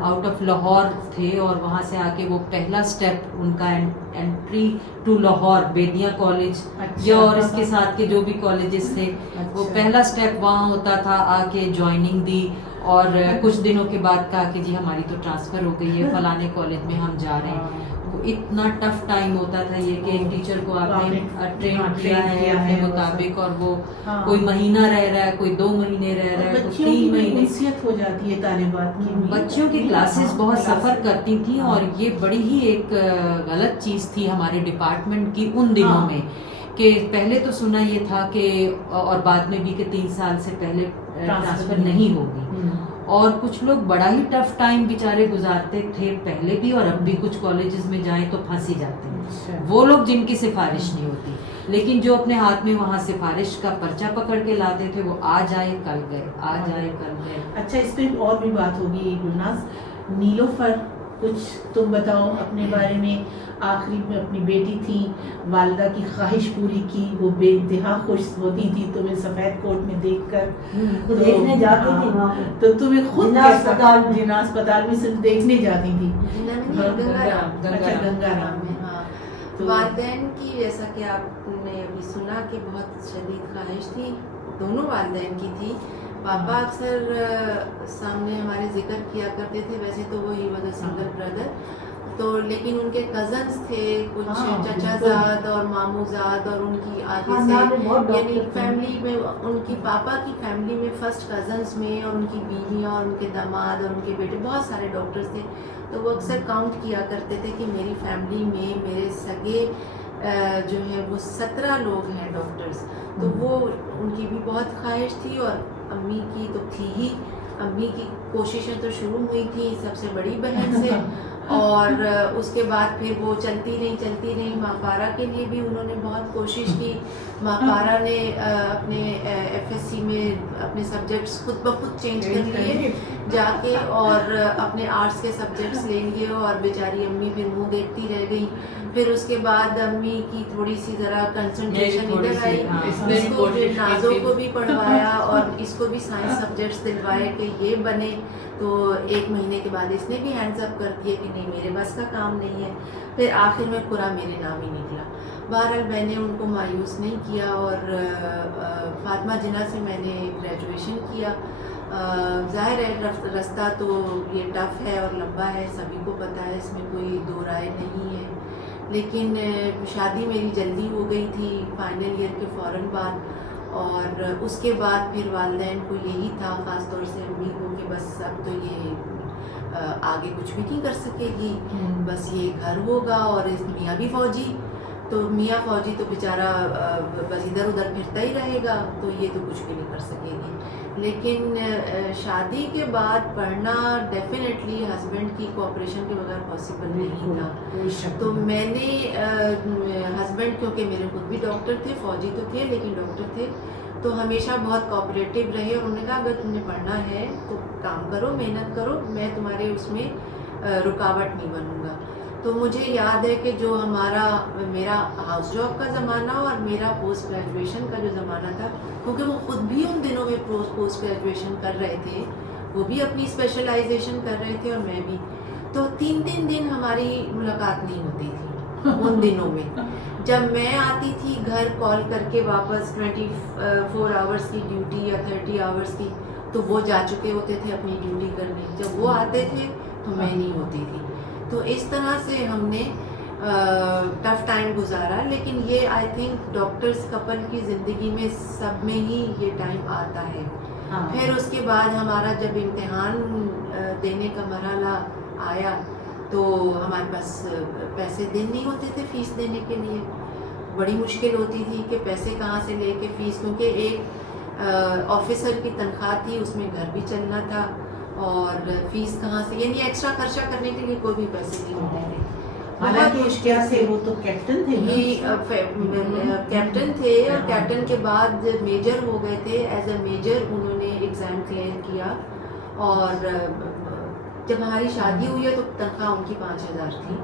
آؤٹ آف لاہور تھے، اور وہاں سے آ کے وہ پہلا اسٹیپ ان کا انٹری ٹو لاہور بیدیا کالج یا اور اس کے ساتھ کے جو بھی کالجز تھے، وہ پہلا اسٹیپ وہاں ہوتا تھا. آ کے جوائننگ دی، اور کچھ دنوں کے بعد کہا کہ جی ہماری تو ٹرانسفر ہو گئی ہے فلانے کالج میں ہم جا رہے ہیں. اتنا ٹف ٹائم ہوتا تھا یہ کہ ایک ٹیچر کو آپ نے ٹرین کیا ہے اپنے مطابق، اور وہ کوئی مہینہ رہ رہا ہے، کوئی 2 مہینے رہ رہا ہے، کوئی 3 مہینے. انسیت ہو جاتی ہے طالبات کی. بچیوں کی کلاسز بہت سفر کرتی تھیں، اور یہ بڑی ہی ایک غلط چیز تھی ہمارے ڈپارٹمنٹ کی ان دنوں میں، کہ پہلے تو سنا یہ تھا کہ، اور بعد میں بھی کہ 3 سال سے پہلے ٹرانسفر نہیں ہوگی. اور کچھ لوگ بڑا ہی ٹف ٹائم بیچارے گزارتے تھے پہلے بھی، اور اب بھی کچھ کالجز میں جائیں تو پھنس ہی جاتے ہیں وہ لوگ جن کی سفارش نہیں ہوتی. لیکن جو اپنے ہاتھ میں وہاں سفارش کا پرچہ پکڑ کے لاتے تھے وہ آج آئے کل گئے، آج آئے کل گئے. اچھا، اس پہ اور بھی بات ہوگی گلناز. نیلوفر، کچھ تم بتاؤ اپنے بارے میں. آخری میں اپنی بیٹی تھی، والدہ کی خواہش پوری کی، وہ بے انتہا خوش ہوتی تھی تمہیں سفید کوٹ میں دیکھ کر. دیکھنے جاتی تھی وہاں پہ، تو تمہیں خود جنا اسپتال میں صرف دیکھنے جاتی تھی. گنگا رام میں. ہاں، والدین کی جیسا کہ آپ نے ابھی سنا کہ بہت شدید خواہش تھی، دونوں والدین کی تھی. پاپا اکثر سامنے ہمارے ذکر کیا کرتے تھے، ویسے تو وہ he was a single brother, تو لیکن ان کے کزنس تھے کچھ چچا زاد اور ماموں زاد، اور ان کی آگے سے یعنی فیملی میں ان کی پاپا کی فیملی میں فرسٹ کزنس میں، اور ان کی بیویاں اور ان کے داماد اور ان کے بیٹے بہت سارے ڈاکٹرز تھے. تو وہ اکثر کاؤنٹ کیا کرتے تھے کہ میری فیملی میں میرے سگے جو ہے وہ 17 لوگ ہیں ڈاکٹرز. تو وہ ان کی بھی بہت خواہش تھی، اور امی کی تو تھی ہی. امی کی کوششیں تو شروع ہوئی تھیں سب سے بڑی بہن سے، اور اس کے بعد پھر وہ چلتی رہی. ماں پارا کے لیے بھی انہوں نے بہت کوشش کی. ماں پارا نے اپنے ایف ایس سی میں اپنے سبجیکٹس خود بخود چینج کر لیے جا کے، اور اپنے آرٹس کے سبجیکٹس لے لیے، اور بیچاری امی پھر منہ دیکھتی رہ گئی. پھر اس کے بعد امی کی تھوڑی سی ذرا کنسنٹریشن ادھر آئی، اس کو پھر نازو کو بھی پڑھوایا اور اس کو بھی سائنس سبجیکٹس دلوائے کہ یہ بنے. تو 1 مہینے کے بعد اس نے بھی ہینڈز اپ کر دیے کہ نہیں میرے بس کا کام نہیں ہے. پھر آخر میں قرا میرے نام ہی نکلا. بہرحال میں نے ان کو مایوس نہیں کیا، اور فاطمہ جناح سے میں نے گریجویشن کیا. ظاہر ہے رستہ تو یہ ٹف ہے اور لمبا ہے، سبھی کو پتہ ہے، اس میں کوئی دو رائے نہیں ہے. لیکن شادی میری جلدی ہو گئی تھی فائنل ایئر کے فوراً بعد، اور اس کے بعد پھر والدین کو یہی تھا، خاص طور سے امی کو، کہ بس اب تو یہ آگے کچھ بھی نہیں کر سکے گی، بس یہ گھر ہوگا. اور میاں بھی فوجی، تو میاں فوجی تو بیچارہ بس ادھر ادھر پھرتا ہی رہے گا، تو یہ تو کچھ بھی نہیں کر سکے گی۔ لیکن شادی کے بعد پڑھنا ڈیفینیٹلی ہسبینڈ کی کوآپریشن کے بغیر پاسبل نہیں تھا۔ تو میں نے ہسبینڈ، کیونکہ میرے خود بھی ڈاکٹر تھے، فوجی تو تھے لیکن ڈاکٹر تھے، تو ہمیشہ بہت کوآپریٹیو رہے، اور انہوں نے کہا اگر تم نے پڑھنا ہے تو کام کرو، محنت کرو، میں تمہارے اس میں رکاوٹ نہیں بنوں گا۔ تو مجھے یاد ہے کہ جو میرا ہاؤس جاب کا زمانہ اور میرا پوسٹ گریجویشن کا جو زمانہ تھا، کیونکہ وہ خود بھی ان دنوں میں پوسٹ گریجویشن کر رہے تھے، وہ بھی اپنی اسپیشلائزیشن کر رہے تھے اور میں بھی، تو 3 دن ہماری ملاقات نہیں ہوتی تھی ان دنوں میں۔ جب میں آتی تھی گھر کال کر کے واپس 24 آورس کی ڈیوٹی یا 30 آورس کی، تو وہ جا چکے ہوتے تھے اپنی ڈیوٹی کرنے، جب وہ آتے تھے تو میں نہیں ہوتی تھی۔ تو اس طرح سے ہم نے ٹف ٹائم گزارا، لیکن یہ آئی تھنک ڈاکٹرز کپل کی زندگی میں سب میں ہی یہ ٹائم آتا ہے۔ پھر اس کے بعد ہمارا جب امتحان دینے کا مرحلہ آیا تو ہمارے پاس پیسے دن نہیں ہوتے تھے فیس دینے کے لیے، بڑی مشکل ہوتی تھی کہ پیسے کہاں سے لے کے فیس، کیونکہ ایک آفیسر کی تنخواہ تھی، اس میں گھر بھی چلنا تھا، اور فیس کہاں سے، یعنی ایکسٹرا خرچہ کرنے کے لیے کوئی بھی پیسے نہیں ہوتے تھے۔ حالانکہ کیا تھے وہ تو کیپٹن تھے، کیپٹن تھے، اور کیپٹن کے بعد میجر ہو گئے تھے۔ ایز اے میجر انہوں نے ایگزام کلیئر کیا، اور جب ہماری شادی ہوئی ہے تو تنخواہ ان کی 5000 تھی۔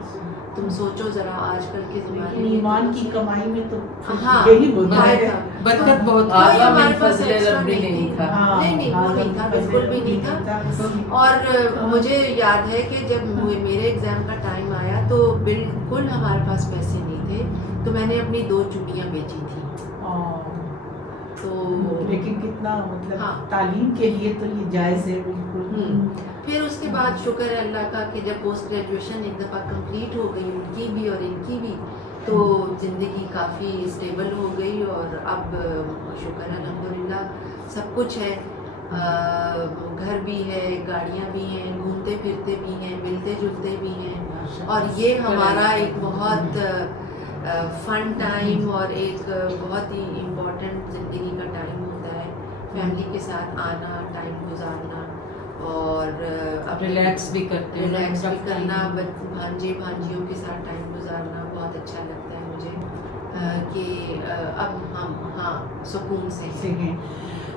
تم سوچو ذرا آج کل کے زمانے میں ایمان کی کمائی میں تو ہاں یہی ہوتا ہے، برکت بہت کوئی ہمارے من پاس فضل ایکسٹرا ربی نہیں نہیں تھا، تھا۔ نہیں وہ نہیں تھا، بالکل بھی نہیں تھا۔ اور مجھے یاد ہے کہ جب میرے ایگزام کا ٹائم آیا تو بالکل ہمارے پاس پیسے نہیں تھے، تو میں نے اپنی 2 چوڑیاں بیچی تھی۔ تو لیکن کتنا مطلب ہاں۔ تعلیم کے لیے تو یہ جائز ہے بالکل۔ پھر اس کے بعد شکر ہے اللہ کا کہ جب پوسٹ گریجویشن ایک دفعہ کمپلیٹ ہو گئی ان کی بھی اور ان کی بھی، تو زندگی کافی اسٹیبل ہو گئی، اور اب شکر الحمدللہ سب کچھ ہے، گھر بھی ہے، گاڑیاں بھی ہیں، گھومتے پھرتے بھی ہیں، ملتے جلتے بھی ہیں، اور یہ ہمارا ایک بہت فن ٹائم اور ایک بہت ہی امپورٹنٹ زندگی کا ٹائم ہوتا ہے، فیملی کے ساتھ آنا، ٹائم گزارنا، اور ریلیکس بھی کرتے ہیں، ریلیکس بھی کرنا، بھانجے بھانجیوں کے ساتھ ٹائم گزارنا بہت اچھا لگتا ہے مجھے، کہ اب ہم سکون سے ہیں۔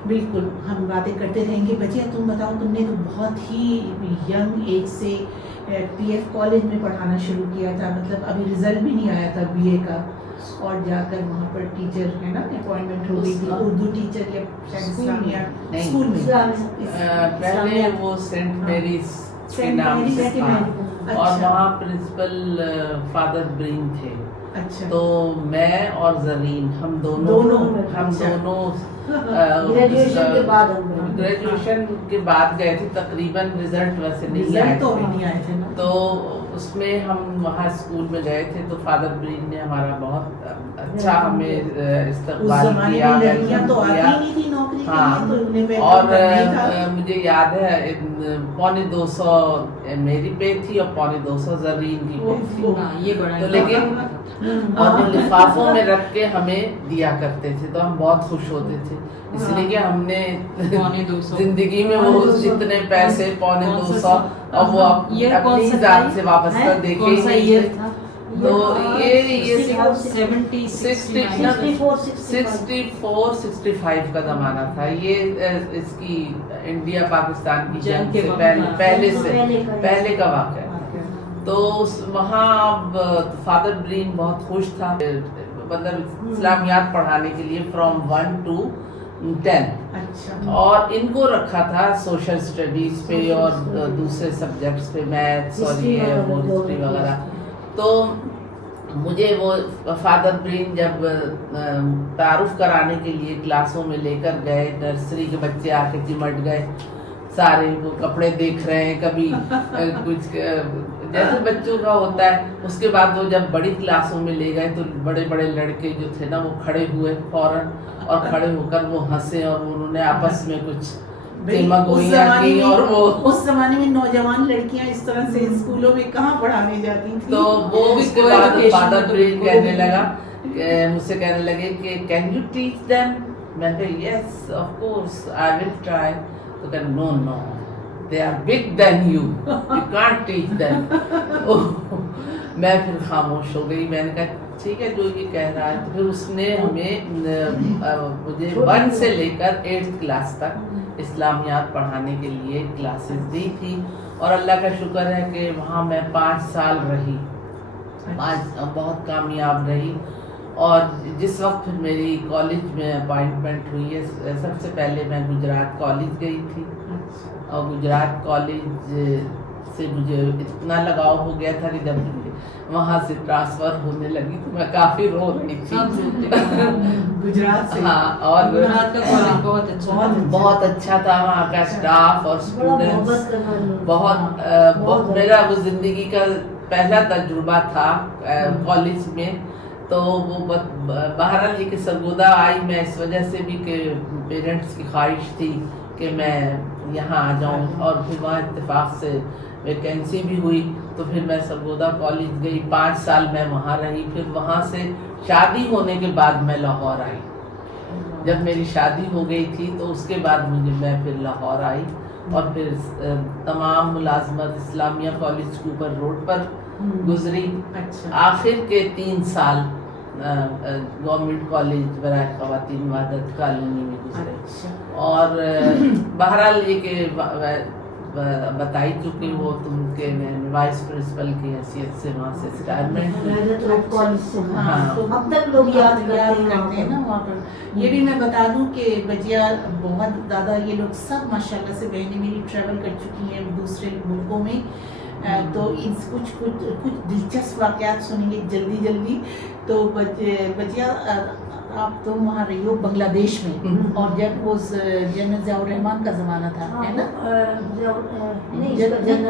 بالکل ہم باتیں کرتے رہیں گے۔ بچیا تم بتاؤ، تم نے تو بہت ہی ینگ ایج سے پی ایف کالج میں پڑھانا شروع کیا تھا، مطلب ابھی رزلٹ بھی نہیں آیا تھا بی اے کا، اور جا کر وہاں پر ٹیچر ہے نا اپوائنٹمنٹ ہو گئی تھی، اردو ٹیچر یا اسلامیہ اسکول میں، پہلے وہ سینٹ میریز کے نام سے تھا، اور وہاں پرنسپل فادر برین تھے۔ اچھا، تو میں اور زرین ہم دونوں گریجویشن کے بعد گئے تھے، تقریباً رزلٹ ویسے نہیں آئے تھے، تو اس میں ہم وہاں اسکول میں گئے تھے، تو فادر برین نے ہمارا بہت اچھا ہمیں استقبال کیا، ہاں، اور مجھے یاد ہے 250 میری پے تھی اور 250 زرین کی پے تھی، یہ بڑا تو لیکن اور وہ لفافوں میں رکھ کے ہمیں دیا کرتے تھے، تو ہم بہت خوش ہوتے تھے، اس لیے کہ ہم نے زندگی میں وہ اتنے پیسے 250 اور وہ اپنی ذات سے وابستہ دیکھے ہی نہیں تھے۔ تو یہ 64-65 کا زمانہ تھا، یہ اس کی انڈیا پاکستان کی جنگ سے پہلے کا واقعہ تھا۔ تو وہاں فادر برین بہت خوش تھا، مطلب اسلامیات پڑھانے کے لیے فرام 1 to 10، اور ان کو رکھا تھا سوشل اسٹڈیز پہ اور دوسرے سبجیکٹس پہ، میتھس اور یہ ہسٹری وغیرہ۔ تو مجھے وہ فادر برین جب تعارف کرانے کے لیے کلاسوں میں لے کر گئے، نرسری کے بچے آ کے چمٹ گئے، سارے وہ کپڑے دیکھ رہے ہیں، کبھی کچھ جیسے بچوں کا ہوتا ہے۔ اس کے بعد وہ جب بڑی کلاسوں میں لے گئے تو بڑے بڑے لڑکے جو تھے نا وہ کھڑے ہوئے فوراً، اور کھڑے ہو کر وہ ہنسے، اور انہوں نے آپس میں کچھ सिनेमा गोइयां की, और वो उस जमाने में नौजवान लड़कियां इस तरह से स्कूलों में कहाँ पढ़ाने जाती थी। तो वो उसके बाद फादर ब्रेन कहने लगा, मुझसे कहने लगे कि कैन यू टीच देम, मैं कहा yes of course I will try. तो कहा no no they are big then you can't teach them. मैं फिर खामोश हो गई, मैंने कहा ठीक है जो ये कह रहा है। तो फिर उसने हमें मुझे 1 से लेकर 8th क्लास तक इस्लामियात पढ़ाने के लिए क्लासेस दी थी, और अल्लाह का शुक्र है कि वहाँ मैं 5 साल रही, बहुत कामयाब रही। और जिस वक्त फिर मेरी कॉलेज में अपॉइंटमेंट हुई है, सबसे पहले मैं गुजरात कॉलेज गई थी, और गुजरात कॉलेज से मुझे इतना लगाव हो गया था कि जब वहाँ से ट्रांसफ़र होने लगी तो मैं काफ़ी रो रही थी। गुजरात से। हाँ, और गुजरात का कॉलेज बहुत अच्छा, बहुत अच्छा था, वहाँ का स्टाफ और स्टूडेंट्स बहुत मेरा वो ज़िंदगी का पहला तजुर्बा था कॉलेज में। तो वो बहरहाल ये कि सरगोदा आई मैं इस वजह से भी कि पेरेंट्स की ख्वाहिश थी कि मैं यहाँ आ जाऊँ, और फिर वहाँ इत्तेफाक से वैकेंसी भी हुई, तो फिर मैं सरगोदा कॉलेज गई, 5 साल मैं वहाँ रही। फिर वहाँ से शादी होने के बाद मैं लाहौर आई। जब मेरी शादी हो गई थी तो उसके बाद मैं फिर लाहौर आई, और फिर तमाम मुलाजमत इस्लामिया कॉलेज कूपर रोड पर गुजरी। अच्छा। आखिर के 3 साल गवर्नमेंट कॉलेज बराए ख़वातीन वहदत कॉलोनी में गुजरे। अच्छा। और बहरहाल ये कि बता ही चुकी हो तुमके मैं वाइस प्रिंसिपल की हैसियत से वहाँ से रिटायरमेंट कॉलेज से। हाँ। तो अब तक लोग याद करते हैं ना वहाँ पर। ये भी मैं बता दूं कि बजिया बहुत ज़्यादा ये लोग सब माशाल्लाह से बहनें मेरी ट्रैवल कर चुकी हैं दूसरे मुल्कों में, तो इन कुछ दिलचस्प वाक़यात सुनेंगे जल्दी। तो बजिया आप तो वहाँ रही हो बांग्लादेश में, और जब वो जनरल ज़ियाउर रहमान का ज़माना था, है ना,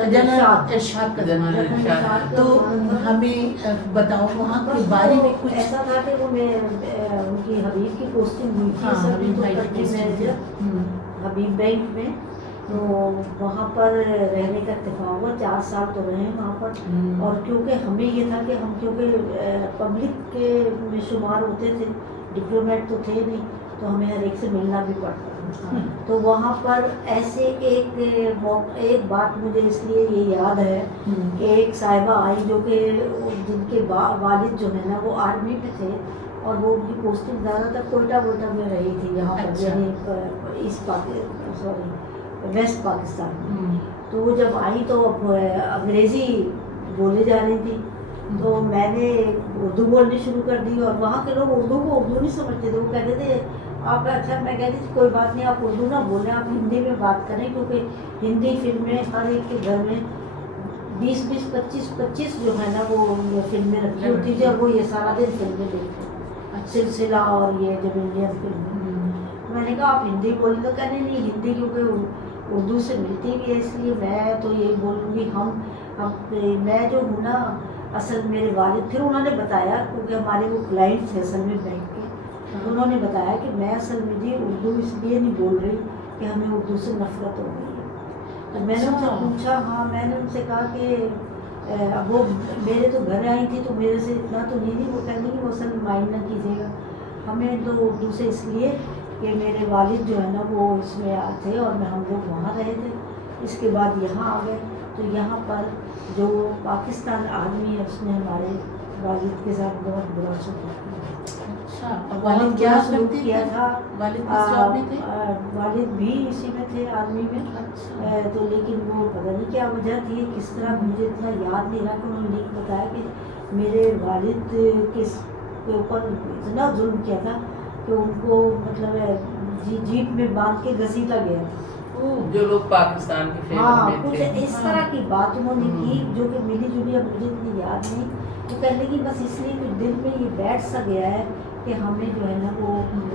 जनरल इरशाद का ज़माना। तो हमें बताओ वहाँ के बारे में कुछ। ऐसा था कि वो उनकी हबीब की पोस्टिंग हुई थी, हबीब बैंक में। तो वहाँ पर रहने का इत्तेफाक हुआ, 4 साल तो रहे वहाँ पर। और क्योंकि हमें ये था कि हम क्योंकि पब्लिक के में शुमार होते थे, डिप्लोमेट तो थे नहीं, तो हमें हर एक से मिलना भी पड़ता था। तो वहाँ पर ऐसे एक बात मुझे इसलिए ये याद है कि एक साहिबा आई जो कि जिनके वालिद जो है ना वो आर्मी में थे, और वो उनकी पोस्टिंग ज़्यादातर कोयटा में रही थी, यहाँ पर यानी वेस्ट पाकिस्तान में। तो वो जब आई तो अंग्रेज़ी बोले जा रही थी, तो मैंने उर्दू बोलनी शुरू कर दी, और वहाँ के लोग उर्दू को उर्दू नहीं समझते थे। वो कहते थे आप, अच्छा मैं कहती थी कोई बात नहीं, आप उर्दू ना बोलें, आप हिंदी में बात करें, क्योंकि हिंदी फिल्में हर एक के घर में 20-20, 25-25 जो है ना वो फिल्में रखी होती थी, और वो ये सारा दिन फिल्में देखते, सिलसिला और ये जब इंडियन फिल्म। मैंने कहा आप हिंदी बोलें, तो कहने नहीं हिंदी क्योंकि उर्दू से मिलती भी है, इसलिए मैं तो यही बोलूँगी हम मैं जो हूँ ना असल मेरे वालिद। फिर उन्होंने बताया, क्योंकि हमारे वो क्लाइंट थे असल में बैंक के, तो उन्होंने बताया कि मैं असल में जी उर्दू इसलिए नहीं बोल रही कि हमें उर्दू से नफरत हो गई है। तो मैंने उनसे पूछा, हाँ मैंने उनसे कहा कि वो मेरे तो घर आई थी तो मेरे से इतना तो नहीं थी। वो कहने कि वो असल माइंड ना कीजिएगा, हमें तो उर्दू से इसलिए कि मेरे वालिद जो है ना वो इसमें थे, और हम लोग वहाँ रहे थे, इसके बाद यहाँ आ गए। तो यहाँ पर जो पाकिस्तान आदमी है उसने हमारे वालिद के साथ बहुत बुरा सलूक किया। अच्छा, और वालिद क्या सलूक किया था? वालिद किस जॉब में थे? वालिद भी इसी में थे, आर्मी में। अच्छा। तो लेकिन वो पता नहीं क्या वजह थी, किस तरह मुझे इतना याद नहीं रहा कि उन्होंने बताया कि मेरे वालिद के ऊपर इतना जुल्म किया था कि उनको मतलब जीप में बांध के घसीटा गया था। जो लोग पाकिस्तान के फेवर हाँ, में कुछ थे। इस तरह की बात उन्होंने की जो कि मिली जुली, अब मुझे इतनी याद नहीं। तो कहने की बस इसलिए कि दिल में ये बैठ सा गया है कि हमें जो है ना वो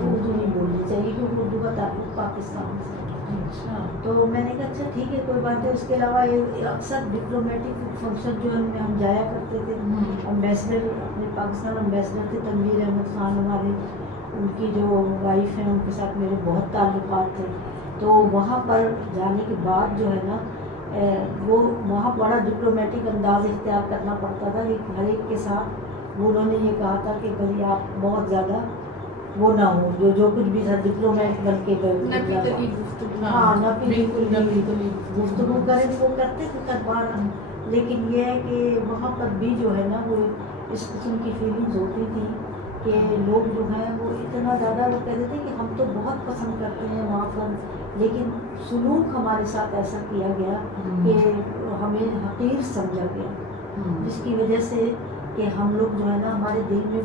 उर्दू नहीं बोलनी चाहिए, क्योंकि उर्दू का ताल्लुक पाकिस्तान से। अच्छा। तो मैंने कहा अच्छा ठीक है कोई बात नहीं। उसके अलावा अक्सर डिप्लोमेटिक फंक्शन जो है हम जाया करते थे। एम्बेसडर अपने पाकिस्तान एम्बेसडर थे तनवीर अहमद खान हमारे, उनकी जो वाइफ हैं उनके साथ मेरे बहुत ताल्लुकात थे। تو وہاں پر جانے کے بعد جو ہے نا وہ وہاں بڑا ڈپلومیٹک انداز اختیار کرنا پڑتا تھا کہ ہر ایک کے ساتھ وہ انہوں نے یہ کہا تھا کہ بھائی آپ بہت زیادہ وہ نہ ہو جو کچھ بھی تھا ڈپلومیٹ بن کے ہاں گفتگو کریں وہ کرتے تھے دربار، لیکن یہ ہے کہ وہاں پر بھی جو ہے نا وہ اس قسم کی فیلنگز ہوتی تھی کہ لوگ جو ہیں وہ اتنا زیادہ وہ کہتے تھے کہ ہم تو بہت پسند کرتے ہیں وہاں پر، لیکن سلوک ہمارے ساتھ ایسا کیا گیا کہ ہمیں حقیر سمجھا گیا، جس کی وجہ سے کہ ہم لوگ جو ہے نا ہمارے دل میں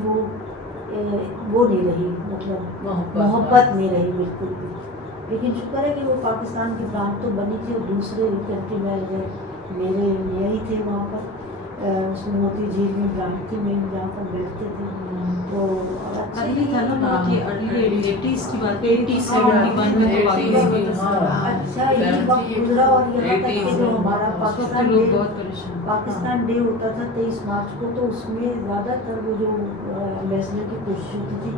وہ نہیں رہی، مطلب محبت نہیں رہی بالکل بھی۔ لیکن شکر ہے کہ وہ پاکستان کی برانچ تو بنی تھی، اور دوسرے کنٹری میں میرے یہی تھے وہاں پر اس میں موتی جھیل میں برانچ تھی میں جہاں پر بیٹھتے تھے، تو اچھا ارلی تھا نا بات، یہ ارلی 80s کی بات، 80s 71 میں تو پاکستان اچھا یہ وقت گزرا، اور یہاں تک کہ جو ہمارا پاکستان لوگ ڈے بہت پریشان پاکستان ڈے ہوتا تھا 23 مارچ کو، تو اس میں زیادہ تر وہ جو امبیسڈر کی کوشش ہوتی تھی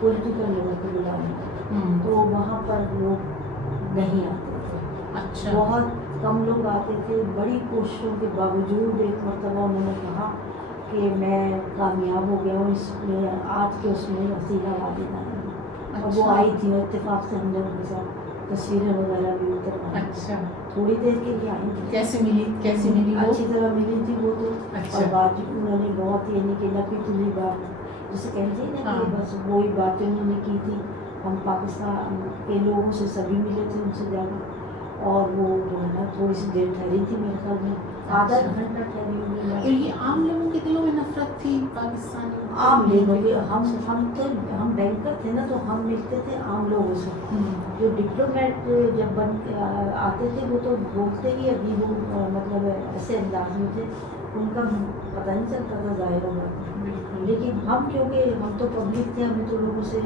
پولیٹیکل لیول پہ بلانے کی، تو وہاں پر لوگ نہیں آتے تھے، اچھا بہت کم لوگ آتے تھے۔ بڑی کوششوں کے باوجود ایک مرتبہ انہوں نے کہا کہ میں کامیاب ہو گیا ہوں اس میں، آج کے اس میں وسیلہ واجد آئی ہوں، اور وہ آئی تھی، اور اتفاق سے ہم نے ان کے ساتھ تصویریں وغیرہ بھی اتروائی، اچھا تھوڑی دیر کے لیے آئی تھی، کیسے ملی وہ؟ اچھی طرح ملی تھی وہ تو، اچھا اور بات انہوں نے بہت یعنی کہ لپی تلی بات جسے کہنا چاہیے نا کہ بس وہی باتیں انہوں نے کی تھی۔ ہم پاکستان کے لوگوں سے سبھی ملے تھے ان سے جا کر، اور وہ جو ہے نا تھوڑی سی دیر ٹھہری تھی میرے خیال میں، آدھا گھنٹہ ٹھہری تو ہوگی۔ یہ عام لوگوں کے دلوں میں نفرت تھی پاکستانی عام لوگوں کے ہم بینکر تھے نا، تو ہم ملتے تھے عام لوگوں سے، جو ڈپلومیٹ جب بن کے آتے تھے وہ تو بولتے ہی ابھی وہ مطلب ایسے انداز میں تھے، ان کا پتہ نہیں چلتا تھا ظاہر ہوگا، لیکن ہم کیونکہ ہم تو پبلک تھے، ہمیں تو لوگوں سے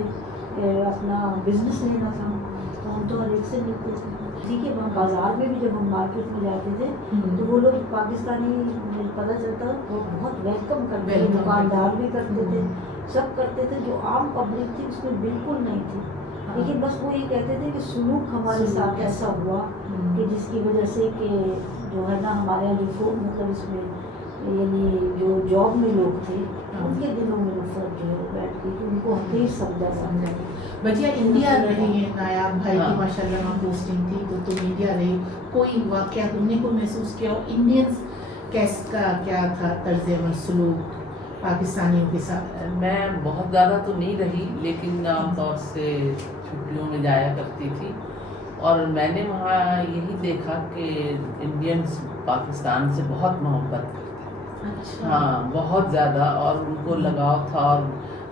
اپنا بزنس لینا تھا، تو ہم تو ہر ایک سے ملتے تھے۔ ٹھیک ہے، وہاں بازار میں بھی جب ہم مارکیٹ میں جاتے تھے تو وہ لوگ پاکستانی پتہ چلتا وہ بہت ویلکم کرتے تھے، دکاندار بھی کرتے تھے، سب کرتے تھے، جو عام پبلک تھی اس میں بالکل نہیں تھی، لیکن بس وہ یہ کہتے تھے کہ سلوک ہمارے ساتھ ایسا ہوا کہ جس کی وجہ سے کہ جو ہے نا ہمارے یہاں جو مطلب اس میں یعنی جو جاب میں لوگ تھے ان کے دلوں میں نفرت جو ہے بیٹھ گئی، کہ ان کو حقیر سمجھا سمجھا۔ بچیا انڈیا رہی ہیں، نایاب بھائی کی ماشاء اللہ وہاں پوسٹنگ تھی، تو تم انڈیا رہی، کوئی واقعہ تم نے کوئی محسوس کیا ہو انڈینس کا کیا تھا طرز عمل سلوک پاکستانیوں کے ساتھ؟ میں بہت زیادہ تو نہیں رہی، لیکن عام طور سے چھٹیوں میں جایا کرتی تھی، اور میں نے وہاں یہی دیکھا کہ انڈینس پاکستان سے بہت محبت کرتے تھے، ہاں بہت زیادہ، اور ان کو لگاؤ تھا، اور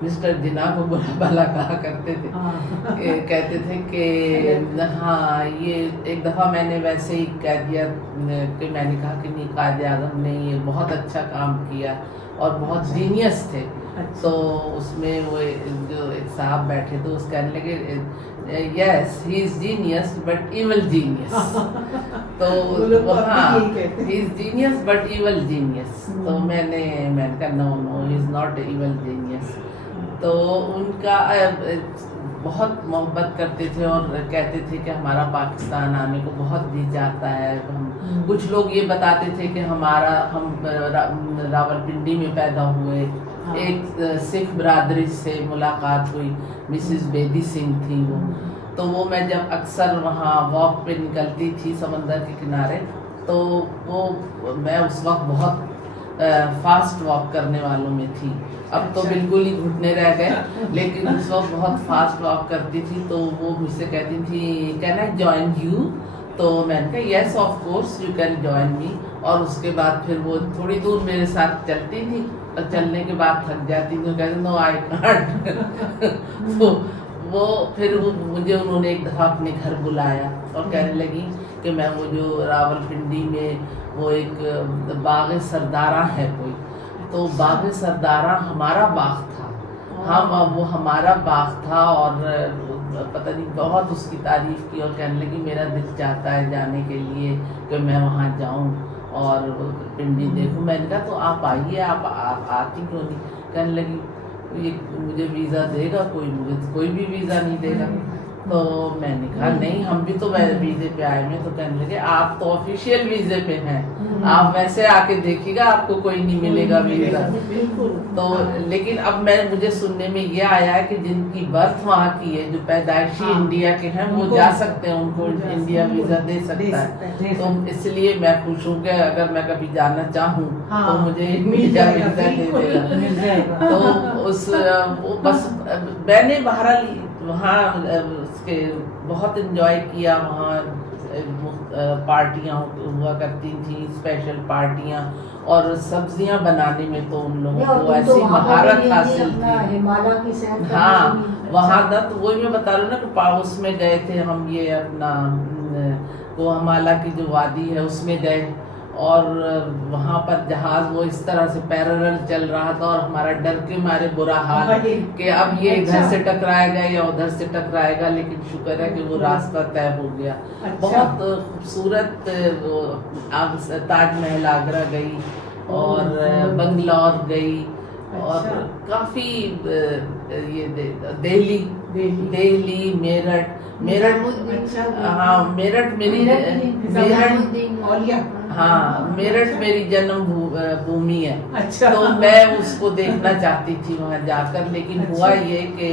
مسٹر جناح کو برا بھلا کہا کرتے تھے، کہتے تھے کہ ہاں یہ ایک دفعہ میں نے ویسے ہی کہہ دیا کہ میں نے کہا کہ نہیں، قائد اعظم نے یہ بہت اچھا کام کیا اور بہت جینیس تھے، تو اس میں وہ جو ایک صاحب بیٹھے تو اس کہنے لگے یس ہی از جینیس بٹ ایول جینیس، تو ہاں ہی از جینیس بٹ ایول جینیس، تو میں نے کہا نو ہی از ناٹ ایول جینیس، تو ان کا بہت محبت کرتے تھے، اور کہتے تھے کہ ہمارا پاکستان آنے کو بہت جی چاہتا ہے، کچھ لوگ یہ بتاتے تھے کہ ہم راولپنڈی میں پیدا ہوئے، ایک سکھ برادری سے ملاقات ہوئی، مسز بیدی سنگھ تھی وہ، تو وہ میں جب اکثر وہاں واک پہ نکلتی تھی سمندر کے کنارے، تو وہ میں اس وقت بہت فاسٹ واک کرنے والوں میں تھی، اب تو بالکل ہی گھٹنے رہ گئے، لیکن اس وقت بہت فاسٹ واک کرتی تھی، تو وہ مجھ سے کہتی تھی کین آئی جوائن یو، تو میں نے کہا yes of course you can join می، اور اس کے بعد پھر وہ تھوڑی دور میرے ساتھ چلتی تھی، اور چلنے کے بعد تھک جاتی تھی، کہتے نو آئی کانٹ، تو وہ پھر مجھے انہوں نے ایک دفعہ اپنے گھر بلایا اور کہنے لگی کہ میں وہ جو راولپنڈی میں وہ ایک باغ سرداراں ہے کوئی، تو باغ سرداراں ہمارا باغ تھا، وہ ہمارا باغ تھا، اور پتہ نہیں بہت اس کی تعریف کی، اور کہنے لگی میرا دل چاہتا ہے جانے کے لیے کہ میں وہاں جاؤں اور پنڈی دیکھوں، میں نے کہا تو آپ آئیے، آپ آتی کیوں نہیں، کہنے لگی یہ مجھے ویزا دے گا کوئی، مجھے کوئی بھی ویزا نہیں دے گا، तो मैंने कहा नहीं, हम भी तो वीजे पे आए हैं। तो कहने लगे आप तो ऑफिशियल वीजे पे हैं, आप वैसे आके देखिएगा आपको कोई नहीं मिलेगा वीजा। तो लेकिन अब मुझे सुनने में ये आया है कि जिनकी बर्थ वहाँ की है, जो पैदाइशी इंडिया के हैं, वो जा सकते हैं, उनको इंडिया वीजा दे सकता है। तो इसलिए मैं खुश हूँ कि अगर मैं कभी जाना चाहूँ तो मुझे इंडिया वीजा दे देगा। तो वो बस मैंने बहरहाल वहाँ उसके बहुत एंजॉय किया। वहाँ पार्टियाँ हुआ करती थी, स्पेशल पार्टियाँ, और सब्जियाँ बनाने में तो उन लोगों को ऐसी महारत हासिल थी। हाँ, वहाँ ना तो वही मैं बता रही हूँ ना कि पाउस में गए थे हम, ये अपना गोहमाला की जो वादी है उसमें गए, और वहाँ पर जहाज वो इस तरह से पैरेलल चल रहा था, और हमारा डर के मारे बुरा हाल कि अब ये इधर से टकराएगा या उधर से टकराएगा, लेकिन शुक्र है कि वो रास्ता तय हो गया। बहुत खूबसूरत ताजमहल आगरा गई, और बंगलौर गई, और काफी ये दिल्ली, मेरठ, हाँ मेरठ मेरी जन्म भूमि है। अच्छा। तो मैं उसको देखना चाहती थी वहाँ जाकर, लेकिन हुआ ये कि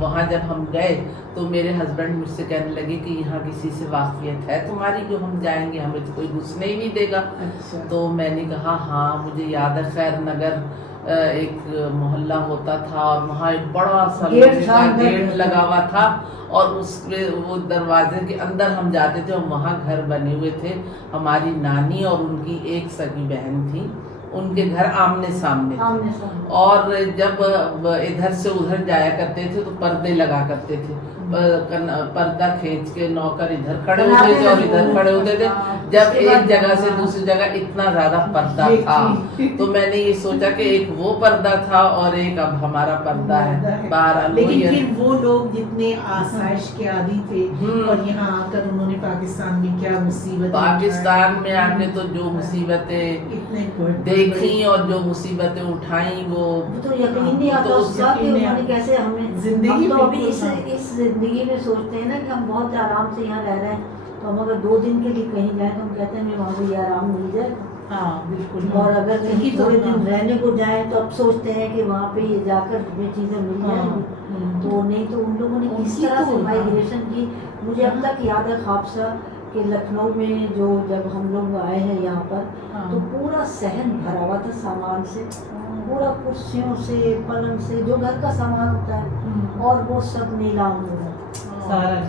वहाँ जब हम गए तो मेरे हस्बैंड मुझसे कहने लगे कि यहाँ किसी से वाकफियत है तुम्हारी, जो हम जाएंगे हमें तो कोई घुसने ही नहीं देगा। अच्छा। तो मैंने कहा हाँ मुझे याद है, खैर नगर एक मोहल्ला होता था, और वहाँ एक बड़ा सा गेट लगा हुआ था, और उसके वो दरवाजे के अंदर हम जाते थे, और वहाँ घर बने हुए थे। हमारी नानी और उनकी एक सगी बहन थी, उनके घर आमने सामने और जब इधर से उधर जाया करते थे तो पर्दे लगा करते थे, पर्दा खींच के नौकर इधर खड़े होते थे और इधर खड़े होते थे। जब एक जगह से दूसरी जगह इतना ज्यादा पर्दा था, तो मैंने ये सोचा कि एक वो पर्दा था और एक अब हमारा पर्दा है। बहरहाल लेकिन फिर वो लोग जितने आसाइश के आदी थे और यहाँ आकर उन्होंने पाकिस्तान में क्या मुसीबत, पाकिस्तान में आके तो जो मुसीबतें देखी और जो मुसीबतें उठाई वो तो यकीन नहीं आता उसका कि उन्होंने कैसे हमें जिंदगी तो अभी इस जिंदगी में सोचते हैं ना कि हम बहुत आराम से यहाँ रह रहे हैं, तो हम अगर 2 दिन के लिए कहीं जाए तो हम कहते हैं वहाँ पे ये आराम मिल जाए। हाँ बिल्कुल। और अगर कहीं थोड़े दिन रहने को जाए तो अब सोचते हैं कि वहाँ पे ये जाकर ये चीज़ें मिल जाएंगी। तो नहीं तो उन लोगों ने किस तरह से माइग्रेशन की, मुझे अब तक याद है ख्वाबसा कि लखनऊ में जो जब हम लोग आए हैं यहाँ पर, तो पूरा सहन भरा हुआ था सामान से, पूरा कुर्सियों से पलंग से जो घर का सामान होता है, और वो सब नीलाम हो रहा है।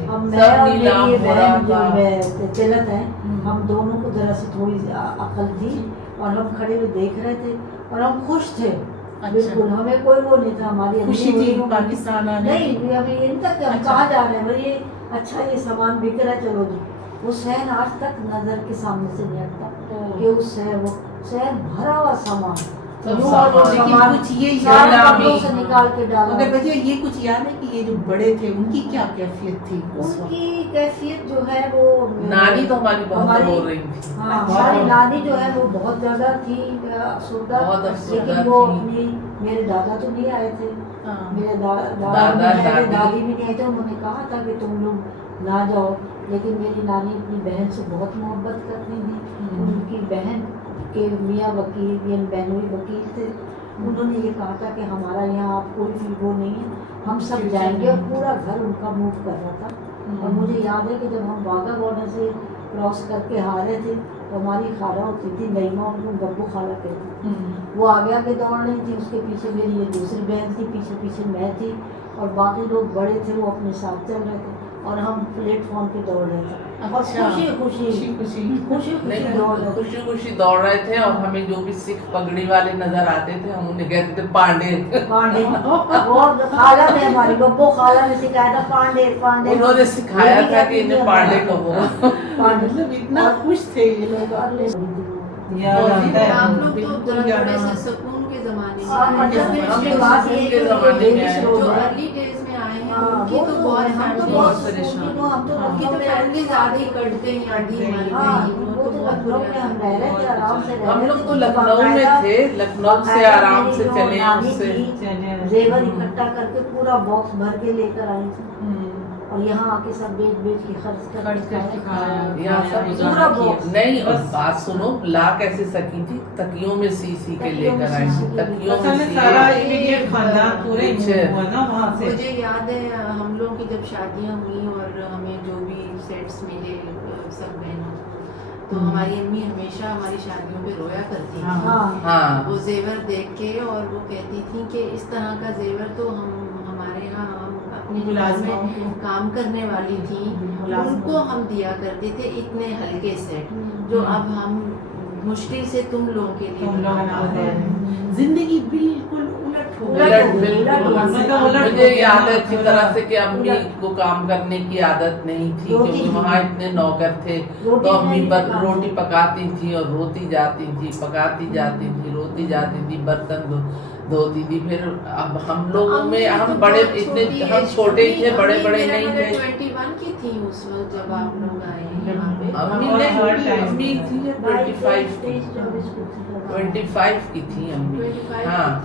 अब मैं और मेरी ये बहन जो चलत है, हम दोनों को जरा सी थोड़ी अकल थी और हम खड़े हुए देख रहे थे और हम खुश थे। बिल्कुल हमें कोई वो नहीं था, हमारी खुशी थी पाकिस्तान आने नहीं, हमें इन तक कि हम कहाँ जा रहे हैं, भाई ये अच्छा ये सामान बिक रहा है चलो जी। वो शहर आज तक नजर के सामने से नहीं हटता कि उस शहर भरा हुआ सामान, कुछ ये से निकाल के डाला। अगर बच्चे ये कुछ याद है कि ये जो बड़े थे उनकी क्या कैफियत थी? उनकी कैफियत जो है वो नानी तो हमारी बहुत रो रही थी। हाँ हमारी नानी जो है वो बहुत ज्यादा थी अफसरदा, लेकिन वो अपनी मेरे दादा तो नहीं आए थे, मेरे दादी भी नहीं आए थे। उन्होंने कहा था कि तुम लोग ना जाओ, लेकिन मेरी नानी अपनी बहन से बहुत मोहब्बत करती थी। उनकी बहन के मियाँ वकील या बहनोई वकील थे, उन्होंने ये कहा था कि हमारा यहाँ आप कोई भी वो नहीं है, हम सब जाएंगे, और पूरा घर उनका मूव कर रहा था। और मुझे याद है कि जब हम वाघा बॉर्डर से क्रॉस करके आ रहे थे तो हमारी खाला होती थी नईमा, उनको गब्बू खाला कहती, वो आगे आगे दौड़ रही थी, उसके पीछे मेरी ये दूसरी बहन थी, पीछे पीछे मैं थी, और बाकी लोग बड़े थे वो अपने साथ चल रहे थे, और हम प्लेटफॉर्म पे दौड़ रहे थे और खुशी दौड़ रहे थे। और हमें जो भी सिख पगड़ी वाले नजर आते थे हम उन्हें कहते थे पांडे। और खाला ने हमारी बब्बो खाला ने सिखाया था पांडे पांडे, उन्होंने सिखाया था कि इन्हें पांडे कहो। मतलब इतना खुश थे ये लोग। आप लोग तो थोड़े से सुकून के जमाने जो अर्ली डेज में आए हैं उनकी तो बहुत फैमिली, उनकी तो फैमिली ज्यादा ही करते हैं हम लोग तो लखनऊ में थे, लखनऊ से आराम से चले, उससे जेवर इकट्ठा करके पूरा बॉक्स भर के लेकर आई थी। اور یہاں آ کے سب بیچ بیچ کے خرچ کر کے کھایا. यहाँ सब पूरा बॉक्स. नहीं, और बात सुनो, ला कैसे सकी थी, तकियों में सी के लेकर आई थी, तकियों असल में में सी सारा इमीडिएट खानदान पूरे कुछ- move हुआ ना वहाँ से. मुझे याद है हम लोगों की जब शादियाँ हुई और हमें जो भी सेट्स मिले सब बहनों, तो हमारी अम्मी हमेशा हमारी शादियों पे रोया करती थी हाँ. हाँ वो जेवर देख के, और वो कहती थी कि इस तरह का जेवर तो हमारे यहाँ हम अपने जो घर में काम करने वाली थी उनको हम दिया करते थे, इतने हल्के सेट जो अब हम मुश्किल से तुम लोगों के लिए बनाते हैं. जिंदगी बिल्कुल उलट हो उलट गई. बिल्कुल. मतलब उलट मुझे हो याद है गया. अच्छी तरह से कि अम्मी को काम करने की आदत नहीं थी, रोटी क्योंकि थी. वहाँ इतने नौकर थे, रोटी तो अम्मी नहीं पकाती. रोटी पकाती थी और रोती जाती थी, पकाती जाती थी, रोती जाती थी, बर्तन धोती थी. फिर अब हम लोगों में हम बड़े इतने हम छोटे ही थे, बड़े बड़े नहीं थे. 21 की थी उस वक्त जब आप लोग आए यहाँ पे. अम्मी और नहीं, हर टाइम अम्मी थी 25 की, 25 25 की थी अम्मी. 25 हाँ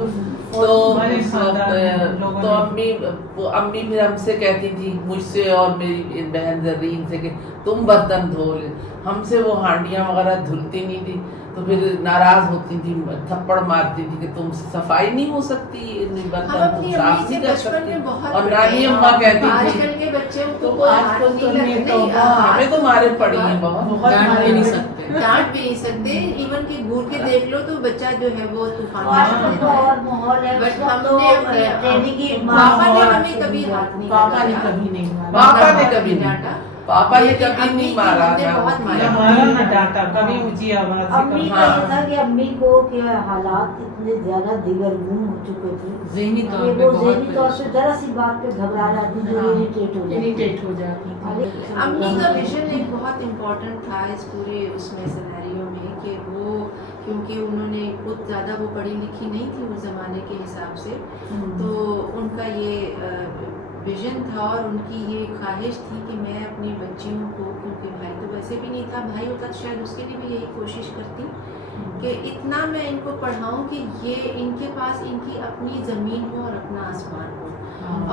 तो हमारे उस खानदान वक्त लोगों तो ने- अम्मी फिर हमसे कहती थी, मुझसे और मेरी बहन जरीन से, कि तुम बर्तन धो ले. हमसे वो हांडियां वगैरह धुलती नहीं थी, तो फिर नाराज होती थी, थप्पड़ मारती थी कि तुम सफाई नहीं हो सकती, हम बर्तन अपनी तुम साफ अम्मी से नहीं कर बचपन में सकती. बहुत और बड़े नानी हैं. अम्मा कहती थी, आजकल के बच्चे तो को हाथ आजकल नहीं तो लगते, नहीं, नहीं, हाँ, हमें तो मारे पड़ी है बहुत. डांट भी नहीं सकते. डांट भी नहीं सकते. इवन के घूर के देख लो तो बच्चा जो है वो तूफान आजकल तो और माहौल है. बट उस वक्त तो हमने ट्रेनिंग की पापा ने माहौल हमें कभी हाथ नहीं पापा ने लगाया. कभी नहीं मारा. पापा ने कभी नहीं, डांटा. पापा ने लेकिन कभी अम्मी नहीं की मारा हमने था. बहुत मारा. हमारा ना डांटा कभी ऊंची आवाज से अम्मी कभी- का ये हाँ. था कि अम्मी को के हालात इतने ज्यादा दिगरगुम हो चुके थे ज़हनी कि तौर पे वो बहुत ज़हनी तौर से जरा सी बात पे घबरा जाती, जो हाँ. इरिटेट हो जाती. इरिटेट हो जाती थी. अम्मी का विजन एक बहुत इम्पोर्टेंट था इस पूरे उसमें सिनेरियो में, कि वो क्योंकि उन्होंने खुद ज़्यादा वो पढ़ी लिखी नहीं थी उस ज़माने के हिसाब से, तो उनका ये विजन था और उनकी ये ख्वाहिश थी कि मैं अपनी बच्चियों को, क्योंकि भाई तो वैसे भी नहीं था, भाई होता तो शायद उसके लिए भी यही कोशिश करती कि इतना मैं इनको पढ़ाऊँ कि ये इनके पास इनकी अपनी ज़मीन हो और अपना आसमान हो.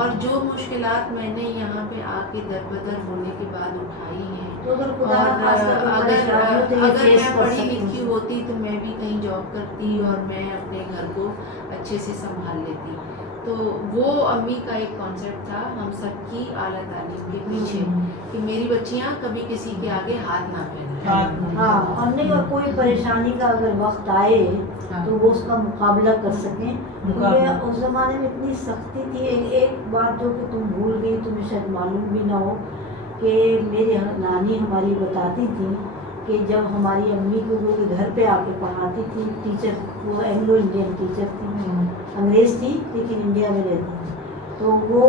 और जो मुश्किलात मैंने यहाँ पे आके दरबदर होने के बाद उठाई हैं, तो अगर खुदा और ना खास्ता कोई परेशानी हो तो ये अगर फेस मैं कर पढ़ी सकती लिखी हूँ. होती तो मैं भी कहीं जॉब करती और मैं अपने घर को अच्छे से संभाल लेती. तो वो अम्मी का एक कॉन्सेप्ट था हम सबकी आला तालीम के पीछे, कि मेरी बच्चियाँ कभी किसी के आगे हाथ ना फैलाएं. हाँ, और नहीं, और कोई परेशानी का अगर वक्त आए हाँ. तो वो उसका मुकाबला कर सकें. मुकाबला. क्योंकि उस ज़माने में इतनी सख्ती थी. एक बात जो कि तुम भूल गई, तुम्हें शायद मालूम भी ना हो, कि मेरी नानी हमारी बताती थी कि जब हमारी अम्मी को वो घर पे आके पढ़ाती थी, टीचर वो एंग्लो इंडियन टीचर थी, अंग्रेज़ थी लेकिन इंडिया में रहती थी, तो वो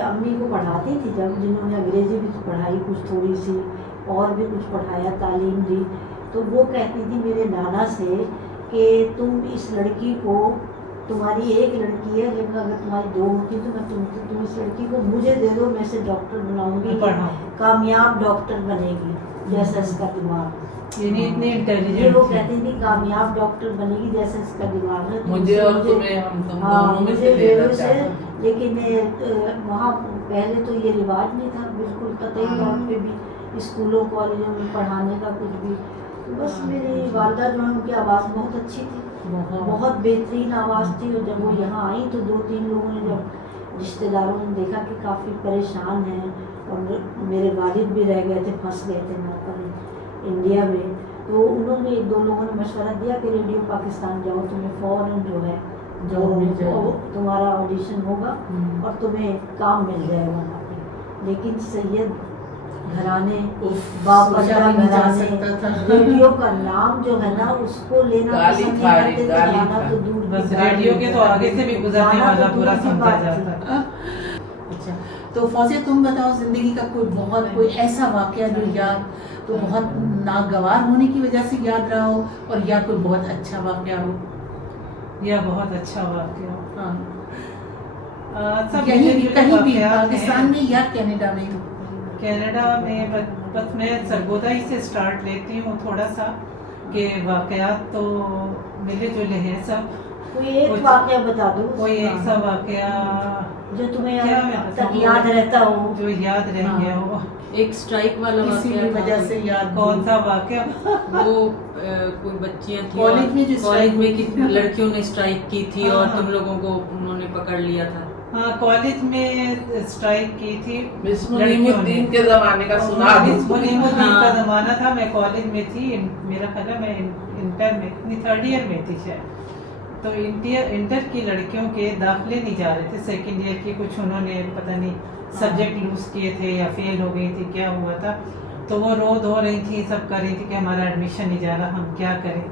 अम्मी को पढ़ाती थी जब, जिन्होंने अंग्रेज़ी भी पढ़ाई कुछ थोड़ी सी और भी कुछ पढ़ाया, तालीम दी, तो वो कहती थी मेरे नाना से कि तुम इस लड़की को, तुम्हारी एक लड़की है लेकिन अगर तुम्हारी दो होती तो मैं तुम इस लड़की को मुझे दे दो, मैं इसे डॉक्टर बनाऊंगी, कामयाब डॉक्टर बनेगी जैसा इसका दिमाग. इतनी ये इंटेलिजेंट वो कहती थी कामयाब डॉक्टर बनेगी जैसा इसका दिमाग है. तो मुझे और मुझे- तुम्हें, हम तुम हाँ, दोनों में मुझे से लेना वेलू से, चाहते. लेकिन वहाँ पहले तो ये रिवाज नहीं था बिल्कुल कतई तौर पे भी स्कूलों कॉलेजों में पढ़ाने का कुछ भी. तो बस मेरी वालदा जो है उनकी आवाज़ बहुत अच्छी थी, बहुत बेहतरीन आवाज़ थी. और जब वो यहाँ आई तो 2-3 लोगों ने, जब रिश्तेदारों ने देखा कि काफ़ी परेशान हैं और मेरे वालिद भी रह गए थे, फंस गए थे वहाँ पर इंडिया में, तो उन्होंने 1-2 लोगों ने मशवरा दिया कि रेडियो पाकिस्तान जाओ, तुम्हें फ़ौरन जो है जॉब मिल जाएगी, तुम्हारा ऑडिशन होगा और तुम्हें काम मिल जाएगा वहाँ पे. लेकिन सैयद घराने, बापरदा सोचा भी नहीं जा घराने, सकता था. रेडियो का नाम जो है ना उसको लेना गाली पसंद खा नहीं रही, करते थे. गाली गाना खा तो रही. दूर की बस बात रेडियो थी. के तो आगे से भी गुजरने गाना तो वाला दूर पूरा की समझा बात जाता थी. है. अच्छा, तो फौजिया तुम बताओ, जिंदगी का कोई ऐसा वाकया जो याद तो बहुत नागवार होने की वजह से याद रहा हो, और या कोई बहुत अच्छा वाकया हो. यह बहुत अच्छा वाकया. हाँ. सब कहीं भी वाकयात हैं. पाकिस्तान में या कनाडा में. कनाडा में बस मैं सरगोदा ही से स्टार्ट लेती हूँ थोड़ा सा, कि वाकयात तो मिले जुले हैं सब. कोई एक कुछ- वाकया बता दो. कोई एक सा वाकया जो तुम्हें क्या अब मैं तक बताऊं? याद रहता हो? जो याद रह हाँ। गया हो। एक स्ट्राइक वाला किसी भी वाकया था। वजह से याद कौन सा वाकया? वो कोई बच्चियां थी कॉलेज में जो कॉलेज स्ट्राइक में हुई कि थी। लड़कियों ने स्ट्राइक की थी हाँ, और हाँ। तुम लोगों को उन्होंने पकड़ लिया था। हाँ, कॉलेज में स्ट्राइक की थी मिस लड़कियों ने। मुनीमुद्दीन के जमाने का सुना दो। मिस मुनीमुद्दीन हाँ। का जमाना था, मैं कॉलेज में थी, मेरा ख्याल है मैं इंटर में अपनी 3rd ईयर में थी शायद। तो इंटर की लड़कियों के दाखिले नहीं जा रहे थे, 2nd ईयर की कुछ उन्होंने पता नहीं सब्जेक्ट लूज किए थे या फेल हो गई थी, क्या हुआ था। तो वो रो धो रही थी, सब कर रही थी कि हमारा एडमिशन नहीं जा रहा, हम क्या करें।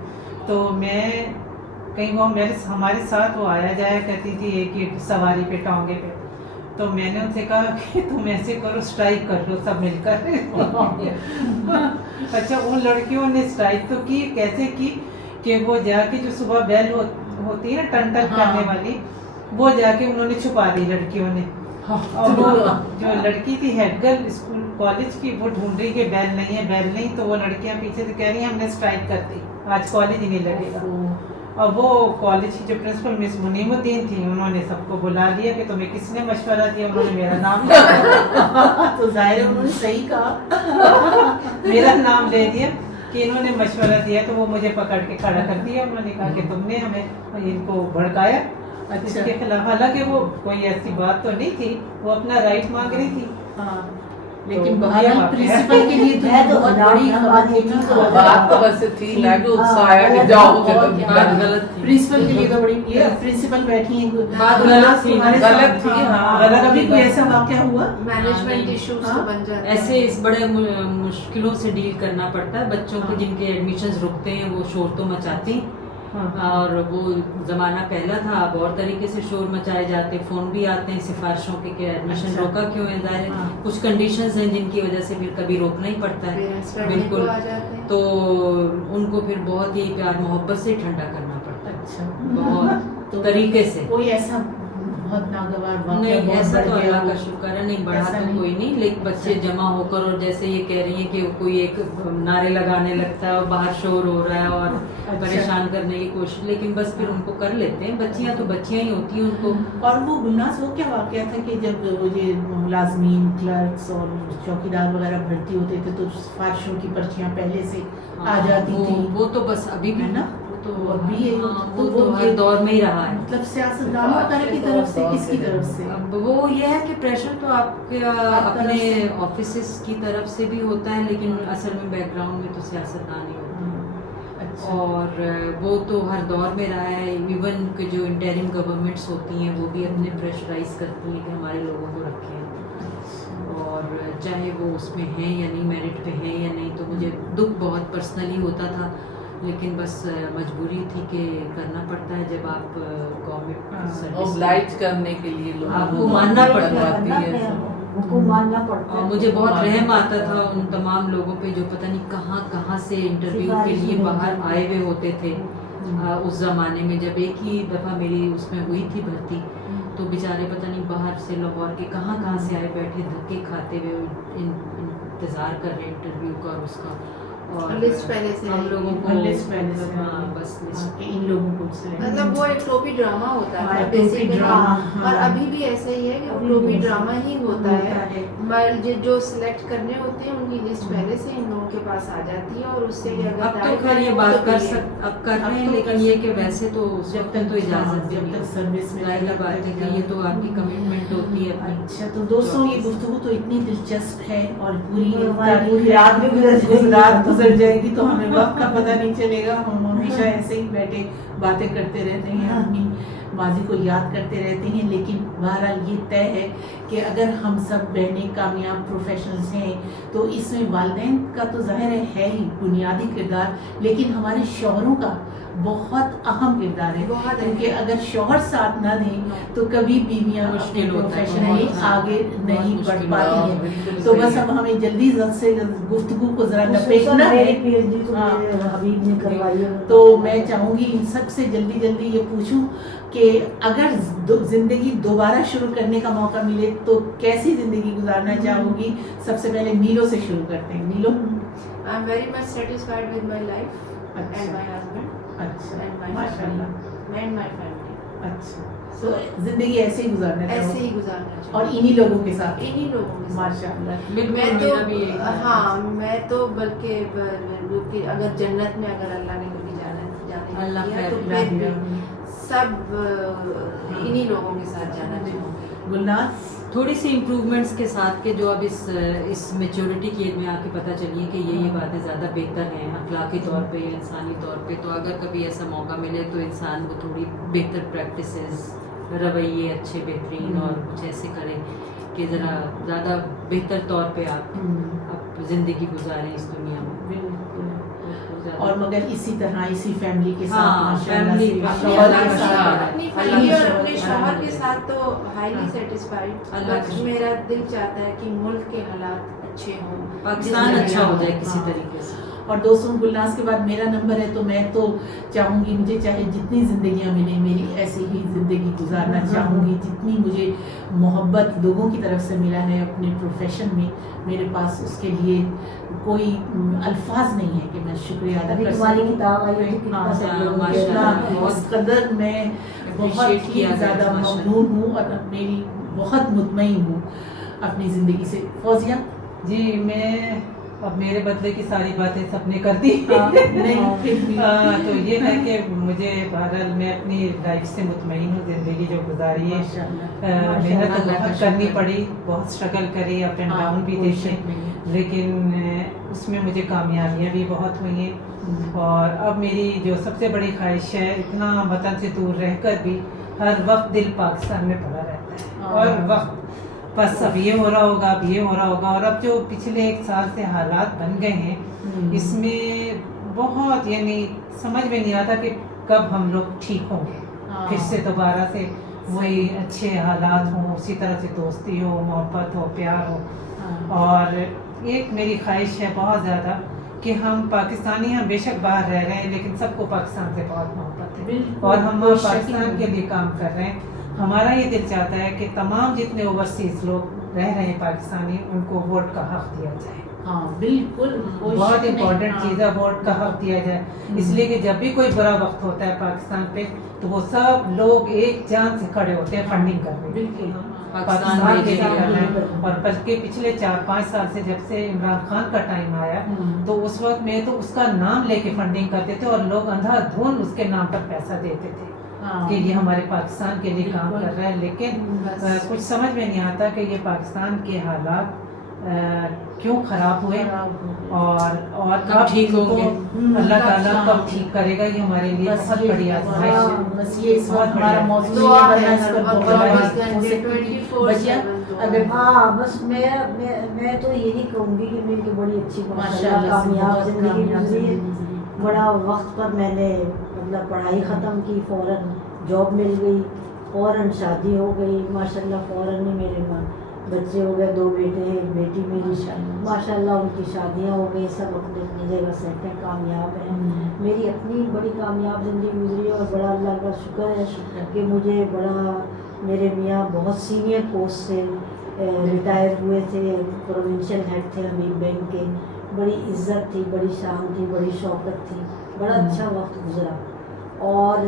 तो मैं कहीं वो हमारे साथ वो आया जाया करती थी एक ही सवारी पे, टोंगे पे। तो मैंने उनसे कहा कि तुम ऐसे करो, स्ट्राइक कर लो सब मिलकर। अच्छा, उन लड़कियों ने स्ट्राइक तो की, कैसे की कि वो जाके जो सुबह बेल होती है ना टन हाँ। करने वाली, वो जाके उन्होंने छुपा दी लड़कियों ने। और वो जो लड़की थी हेड गर्ल स्कूल कॉलेज की, वो ढूंढ रही कि बेल नहीं है, बेल नहीं। तो वो लड़कियां पीछे से कह रही हैं हमने स्ट्राइक कर दी, आज कॉलेज ही नहीं लगेगा। और वो कॉलेज की जो प्रिंसिपल मिस मुनीमुद्दीन थी, उन्होंने सबको बुला लिया कि तुम्हें किसने मशवरा दिया, उन्होंने मेरा नाम लिया। तो जाहिर है उन्होंने सही कहा। मेरा नाम ले दिया कि इन्होंने मशवरा दिया, तो वो मुझे पकड़ के खड़ा कर दिया। उन्होंने कहा कि तुमने हमें इनको भड़काया इसके खिलाफ। हालांकि वो कोई ऐसी बात तो नहीं थी, वो अपना राइट मांग रही थी। हाँ, लेकिन तो बहरहाल ये प्रिंसिपल के लिए तो है तो बहुत खिलाफ बड़ी ना खबर बात थी ये ना। तो बात तो वैसे थी ना कि उत्साह आया कि जाओ और क्या। बात गलत थी। प्रिंसिपल के लिए तो बड़ी, ये प्रिंसिपल बैठी है, बात गलत थी। तुम्हारे गलत साथ- थी, हाँ। गलत कभी कोई ऐसा वाकया हुआ? मैनेजमेंट नहीं। इश्यूज हाँ। तो बन जाते हैं। ऐसे इस बड़े मुश्किलों से डील करना पड़ता है। बच्चों को हाँ। जिनके एडमिशन्स रुकते हैं वो शोर तो मचाते हैं, हाँ। और वो ज़माना पहला था, अब और तरीके से शोर मचाए जाते, फ़ोन भी आते हैं सिफारिशों के कि एडमिशन अच्छा। रोका क्यों है। ज़ाहिर है हाँ। कुछ कंडीशंस हैं जिनकी वजह से फिर कभी रोकना ही पड़ता है। Parents पढ़ने बिल्कुल। को आ जाते हैं। तो उनको फिर बहुत ही प्यार मोहब्बत से ठंडा करना पड़ता है, अच्छा, बहुत तो तरीके से। कोई ऐसा बहुत नागवार वाकया नहीं, बहुत ऐसा बढ़ तो गया अल्लाह हो? का शुक्र है, नहीं बढ़ा ऐसा तो नहीं। कोई नहीं, लेकिन बच्चे अच्छा। जमा होकर और जैसे ये कह रही है कि कोई एक नारे लगाने लगता है और बाहर शोर हो रहा है और अच्छा। परेशान करने की कोशिश, लेकिन बस फिर उनको कर लेते हैं। बच्चियां तो बच्चियां ही होती हैं, उनको और वो गुलनाज वो क्या वाकया था कि जब वो ये मुलाजमीन, क्लर्क्स और चौकीदार वगैरह भर्ती होते थे तो सिफारिशों की पर्चियां पहले से आ जाती थी। वो तो बस अभी भी है ना? वो तो अभी ये- हाँ, तो वो वो तो हर ये- दौर में ही रहा है। मतलब सियासतदानों की तरफ से, किसकी तरफ से? अब वो ये है कि प्रेशर तो आपके अपने ऑफिसेस की तरफ से भी होता है, लेकिन असल में बैकग्राउंड में तो सियासतदान ही होता है। अच्छा। और वो तो हर दौर में रहा है। इवन के जो इंटरिम गवर्नमेंट्स होती हैं वो भी अपने प्रेशराइज करती हैं कि हमारे लोगों को रखें, और चाहे वो उसमें हैं या नहीं, मेरिट पे हैं या नहीं। तो मुझे दुख बहुत पर्सनली होता था, लेकिन बस मजबूरी थी कि करना पड़ता है जब आप गवर्नमेंट सर्विस ओब्लाइज करने के लिए लोग आपको मानना पड़ता है। करवाती है। उनको मानना पड़ता और है। मुझे बहुत रहम आता था उन तमाम लोगों पे जो पता नहीं कहाँ कहाँ से इंटरव्यू के लिए बाहर आए हुए होते थे। उस ज़माने में जब एक ही दफ़ा मेरी उसमें हुई थी भर्ती, तो बेचारे पता नहीं बाहर से लाहौर के कहाँ कहाँ से आए, बैठे धक्के खाते हुए इंतज़ार कर रहे इंटरव्यू का और उसका। और लिस्ट पहले से हम है। लोगों को लिस्ट पहले से हाँ बस लिस्ट कि इन लोगों को select मतलब वो एक टोपी ड्रामा होता हाँ, था टोपी basically। ड्रामा, और हाँ। अभी भी ऐसे ही है कि अभी टोपी भी ड्रामा ही होता है। है। मगर जो सिलेक्ट करने होते हैं उनकी लिस्ट पहले से इन लोगों के पास आ जाती है, और उससे भी अगर अब तो direct खैर ये हो बात तो कर फिर अब कर रहे हैं, अब तो लेकिन कर ये सकते कि हैं। वैसे तो उस जब वक्त तक तो इजाज़त जब नहीं तक है। सर्विस में जाहिर बात है कि ये तो आपकी कमिटमेंट होती है अपनी। अच्छा, तो दोस्तों ये गुफ्तगू तो इतनी दिलचस्प है और पूरी हमारी पूरी रात भी गुजर जाएगी। रात गुजर जाएगी तो हमें वक्त का पता नहीं चलेगा। हम हमेशा ऐसे ही बैठे बातें करते रहते हैं, अपनी माजी को याद करते रहते हैं। लेकिन बहरहाल ये तय है कि अगर हम सब बहनें कामयाब प्रोफेशनल्स हैं तो इसमें वालिदैन का तो जाहिर है ही बुनियादी किरदार, लेकिन हमारे शौहरों का बहुत अहम किरदार है। बहुत अहम। क्योंकि अगर शौहर साथ ना दें तो कभी बीवियां मुश्किल होता है, प्रोफेशनली बहुत आगे नहीं बहुत बढ़ मुश्किल पाती हाँ, हैं। बिल्कुल तो सही बस है। अब हमें जल्दी से गुफ्तगू को जरा खुसूसन लपेटना मेरी है। PhD तो हाँ। मेरे हबीब ने करवाई है। तो मैं चाहूंगी इन सब से जल्दी जल्दी ये पूछूं कि अगर जिंदगी दोबारा शुरू करने का मौका मिले तो कैसी जिंदगी गुजारना चाहोगी? सबसे पहले नीलो से शुरू करते हैं। नीलो। I am very much satisfied with my life अच्छा। एंड माय हस्बैंड अच्छा, एंड माय माशाल्लाह। Family and my family. अच्छा, तो जिंदगी ऐसे ही गुजारना ऐसे चाहो ही गुजारना चाहिए और इन्हीं लोगों के साथ इन्हीं लोगों के साथ। माशाल्लाह। बिल्कुल, मैं मेरा भी यही तो हाँ मैं तो बल्कि अगर जन्नत में अगर अल्लाह ने कभी जाने अल्लाह दिया तो खैर फिर भी सब इन्हीं लोगों के साथ जाना चाहूँगी। गुलनाज थोड़ी सी इम्प्रूवमेंट्स के साथ के जो अब इस मेच्योरिटी की एज में आके पता चली है कि ये बातें ज़्यादा बेहतर हैं अखलाकी तौर पे या इंसानी तौर पे, तो अगर कभी ऐसा मौका मिले तो इंसान को थोड़ी बेहतर प्रैक्टिसेस रवैये अच्छे बेहतरीन और कुछ ऐसे करें कि ज़रा ज़्यादा बेहतर तौर पे आप ज़िंदगी गुजारें इस दुनिया में। और मगर इसी तरह इसी फैमिली के साथ हाँ, माशाल्लाह फैमिली से अपने शौहर अल्लाह के के साथ साथ। अपनी फैमिली और अपने अल्लाह शौहर के साथ तो हाईली हाँ। सेटिस्फाइड, अल्लाह बट का मेरा दिल चाहता है कि मुल्क के हालात अच्छे हों, पाकिस्तान जिंदगी अच्छा हो हो। जाए किसी हाँ। तरीके से। और दोस्तों गुलनाज के बाद मेरा नंबर है तो मैं तो चाहूँगी मुझे चाहे जितनी ज़िंदगियाँ मिले मेरी ऐसी ही ज़िंदगी गुजारना चाहूँगी जितनी मुझे मोहब्बत लोगों की तरफ से मिला है अपने प्रोफेशन में, मेरे पास उसके लिए कोई अल्फाज नहीं है कि मैं शुक्रिया अदा अभी कर तुम्हारी सकूं। किताब आई है तो कितना हाँ, सब लोगों माशाल्लाह, के इतना बहुत इस कदर मैं बहुत appreciate ही किया गया ज़्यादा माशाल्लाह। ममनून हूँ और मेरी बहुत मुतमईन हूँ अपनी ज़िंदगी से। फौजिया जी मैं अब मेरे बदले की सारी बातें सबने कर दी। नहीं फिर भी तो ये है कि मुझे बहरहाल मैं अपनी लाइफ से मुतमईन हूँ, ज़िंदगी जो गुजारी है माशाल्लाह मेहनत तो अल्लाह का बहुत करनी शुक्र। पड़ी, बहुत स्ट्रगल करी, अप एंड हाँ, डाउन भी कोई देखे, शक नहीं है। लेकिन उसमें मुझे कामयाबियाँ भी बहुत हुई हैं। और अब मेरी जो सबसे बड़ी ख्वाहिश है, इतना वतन से दूर रहकर भी हर वक्त दिल पाकिस्तान में पड़ा रहता है हाँ। और वक्त बस अब ये हो रहा होगा, अब ये हो रहा होगा। और अब जो पिछले 1 साल से हालात बन गए हैं इसमें बहुत यानी समझ में नहीं आता कि कब हम लोग ठीक होंगे, हाँ। फिर से दोबारा से वही अच्छे हालात हों, उसी तरह से दोस्ती हो, मोहब्बत हो, प्यार हो। हाँ। और एक मेरी ख्वाहिश है बहुत ज़्यादा कि हम पाकिस्तानी हम बेशक बाहर रह रहे हैं लेकिन सबको पाकिस्तान से बहुत मोहब्बत है बिल्कुल, और हम कोई शक पाकिस्तान नहीं। के लिए काम कर रहे हैं। हमारा ये दिल चाहता है कि तमाम जितने ओवरसीज लोग रह रहे हैं पाकिस्तानी, उनको वोट का हक दिया जाए। हाँ बिल्कुल कोई बहुत शक नहीं। इम्पोर्टेंट हाँ। चीज़ है, वोट का हक दिया जाए, इसलिए कि जब भी कोई बुरा वक्त होता है पाकिस्तान पे तो वो सब लोग एक जान से खड़े होते हैं फंडिंग करने के बिल्कुल लिए। हाँ। पाकिस्तान के लिए पाकिस्तान करना के है। लिए। और बल्कि पिछले 4-5 साल से जब से इमरान खान का टाइम आया तो उस वक्त में तो उसका नाम लेके फंडिंग करते थे और लोग अंधाधुन उसके नाम पर पैसा देते थे हाँ। कि ये हमारे पाकिस्तान के लिए काम बिल्कुल। कर रहा है। लेकिन बस। कुछ समझ में नहीं आता कि ये पाकिस्तान के हालात क्यों खराब हुए और कब अब ठीक इनको होंगे। अल्लाह ताला हाँ। कब ठीक करेगा, ये हमारे लिए बस बहुत ये- बड़ी आजमाइश हाँ, है। बस ये इस बहुत वक्त हमारा बढ़िया। मौसम दुआ है, वरना है इस हर पर वक्त, बहुत बड़ी 24 हो घंटे, सकती थी। 24/7 बचिया दुआ। अगर हाँ बस मैं तो यही कहूँगी कि मेरी बड़ी अच्छी माशाल्लाह माशाल्लाह से कामयाब बहुत जिंदगी कामयाब गुजरी है। जिंदगी गुजरी। बड़ा वक्त पर मैंने मतलब पढ़ाई ख़त्म की, फ़ौरन जॉब मिल गई, फ़ौरन शादी हो गई माशाल्लाह, फ़ौरन ही मेरे बच्चे हो गए, 2 बेटे हैं, 1 बेटी मेरी माशाल्लाह, उनकी शादियाँ हो गई, सब अपनी अपनी जगह सेट हैं, कामयाब हैं। मेरी अपनी बड़ी कामयाब ज़िंदगी गुजरी है और बड़ा अल्लाह का शुक्र है कि मुझे बड़ा मेरे मियाँ बहुत सीनियर पोस्ट से रिटायर हुए थे, प्रोविंशियल हेड थे हबीब बैंक के, बड़ी इज्जत थी, बड़ी शान थी, बड़ी शौकत थी, बड़ा अच्छा वक्त गुजरा और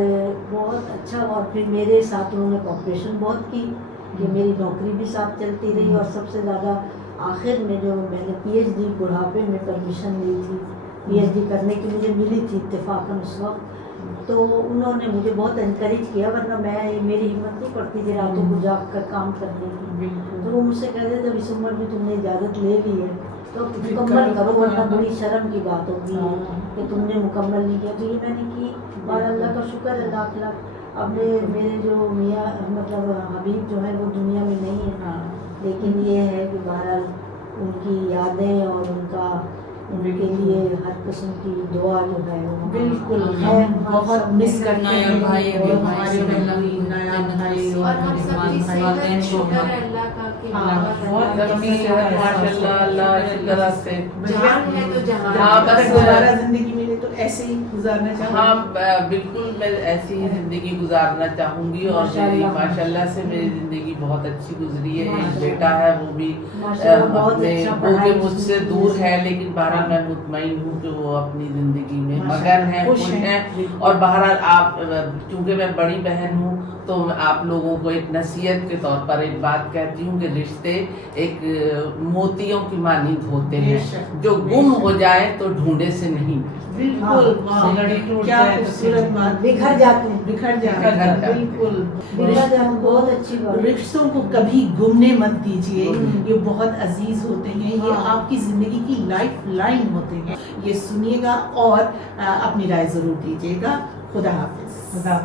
बहुत अच्छा। और फिर मेरे साथ उन्होंने कॉपरेशन बहुत की कि मेरी नौकरी भी साथ चलती रही और सबसे ज़्यादा आखिर में जो मैंने पीएचडी बुढ़ापे में परमिशन ली थी पीएचडी करने की मुझे मिली थी इत्तेफाकन उस वक्त, तो उन्होंने मुझे बहुत इनकरेज किया, वरना मेरी हिम्मत नहीं पड़ती थी रातों को जाग कर काम करने की। तो वो मुझसे कहते जब इस उम्र में तुमने इजाज़त ले ली है तो मुकम्मल करो, वरना बड़ी शर्म की बात होगी कि तुमने मुकम्मल नहीं किया। तो ये मैंने की और अल्लाह का शुक्र है लाख लाख। अब मेरे जो मियाँ मतलब हबीब जो है वो दुनिया में नहीं है, लेकिन ये है कि बहरहाल उनकी यादें और उनके लिए हर किस्म की दुआ जो है वो बिल्कुल है। हम बहुत मिस करते नाया हैं भाई, और अभी हमारे भाई बहन से भी नया भाई और हम सबकी वालिदैन सेहत को शुक्र है अल्लाह का कि हाँ, बाबा बहुत अल्लाह गर्मी की है, सेहत माशाल्लाह अल्लाह की तरफ से जान है तो जहान हाँ, अगर बस दोबारा जिंदगी मिले तो ऐसे ही गुजारना चाहोगे? हाँ बिल्कुल, मैं ऐसी ही जिंदगी गुजारना चाहूंगी और मेरी माशाल्लाह से मेरी जिंदगी बहुत अच्छी गुजरी है। एक बेटा है, वो भी अपने वो के मुझसे दूर है, लेकिन बहरहाल मैं मुतमईन हूँ कि वो अपनी जिंदगी में मगन है, खुश है। और बहरहाल आप, चूंकि मैं बड़ी बहन हूँ, तो आप लोगों को एक नसीहत के तौर पर एक बात कहती हूँ कि रिश्ते एक मोतियों की मानिंद होते हैं, जो गुम हो जाए तो ढूंढे से नहीं। बिल्कुल, वाह, लड़ी टूट क्या जाए तो खूबसूरत फिर बात, बिखर जाते हैं। बिखर जाते बिखर हैं, जाते हैं। बिल्कुल। बिखर जाते हैं, रिश्तों बहुत को, अच्छी बात। रिश्तों को कभी गुमने मत दीजिए, हम्म। ये बहुत अजीज होते हैं, ये हाँ। आपकी जिंदगी की लाइफ लाइन होते हैं। ये सुनिएगा और अपनी राय जरूर दीजिएगा। खुदा हाफिज। खुदा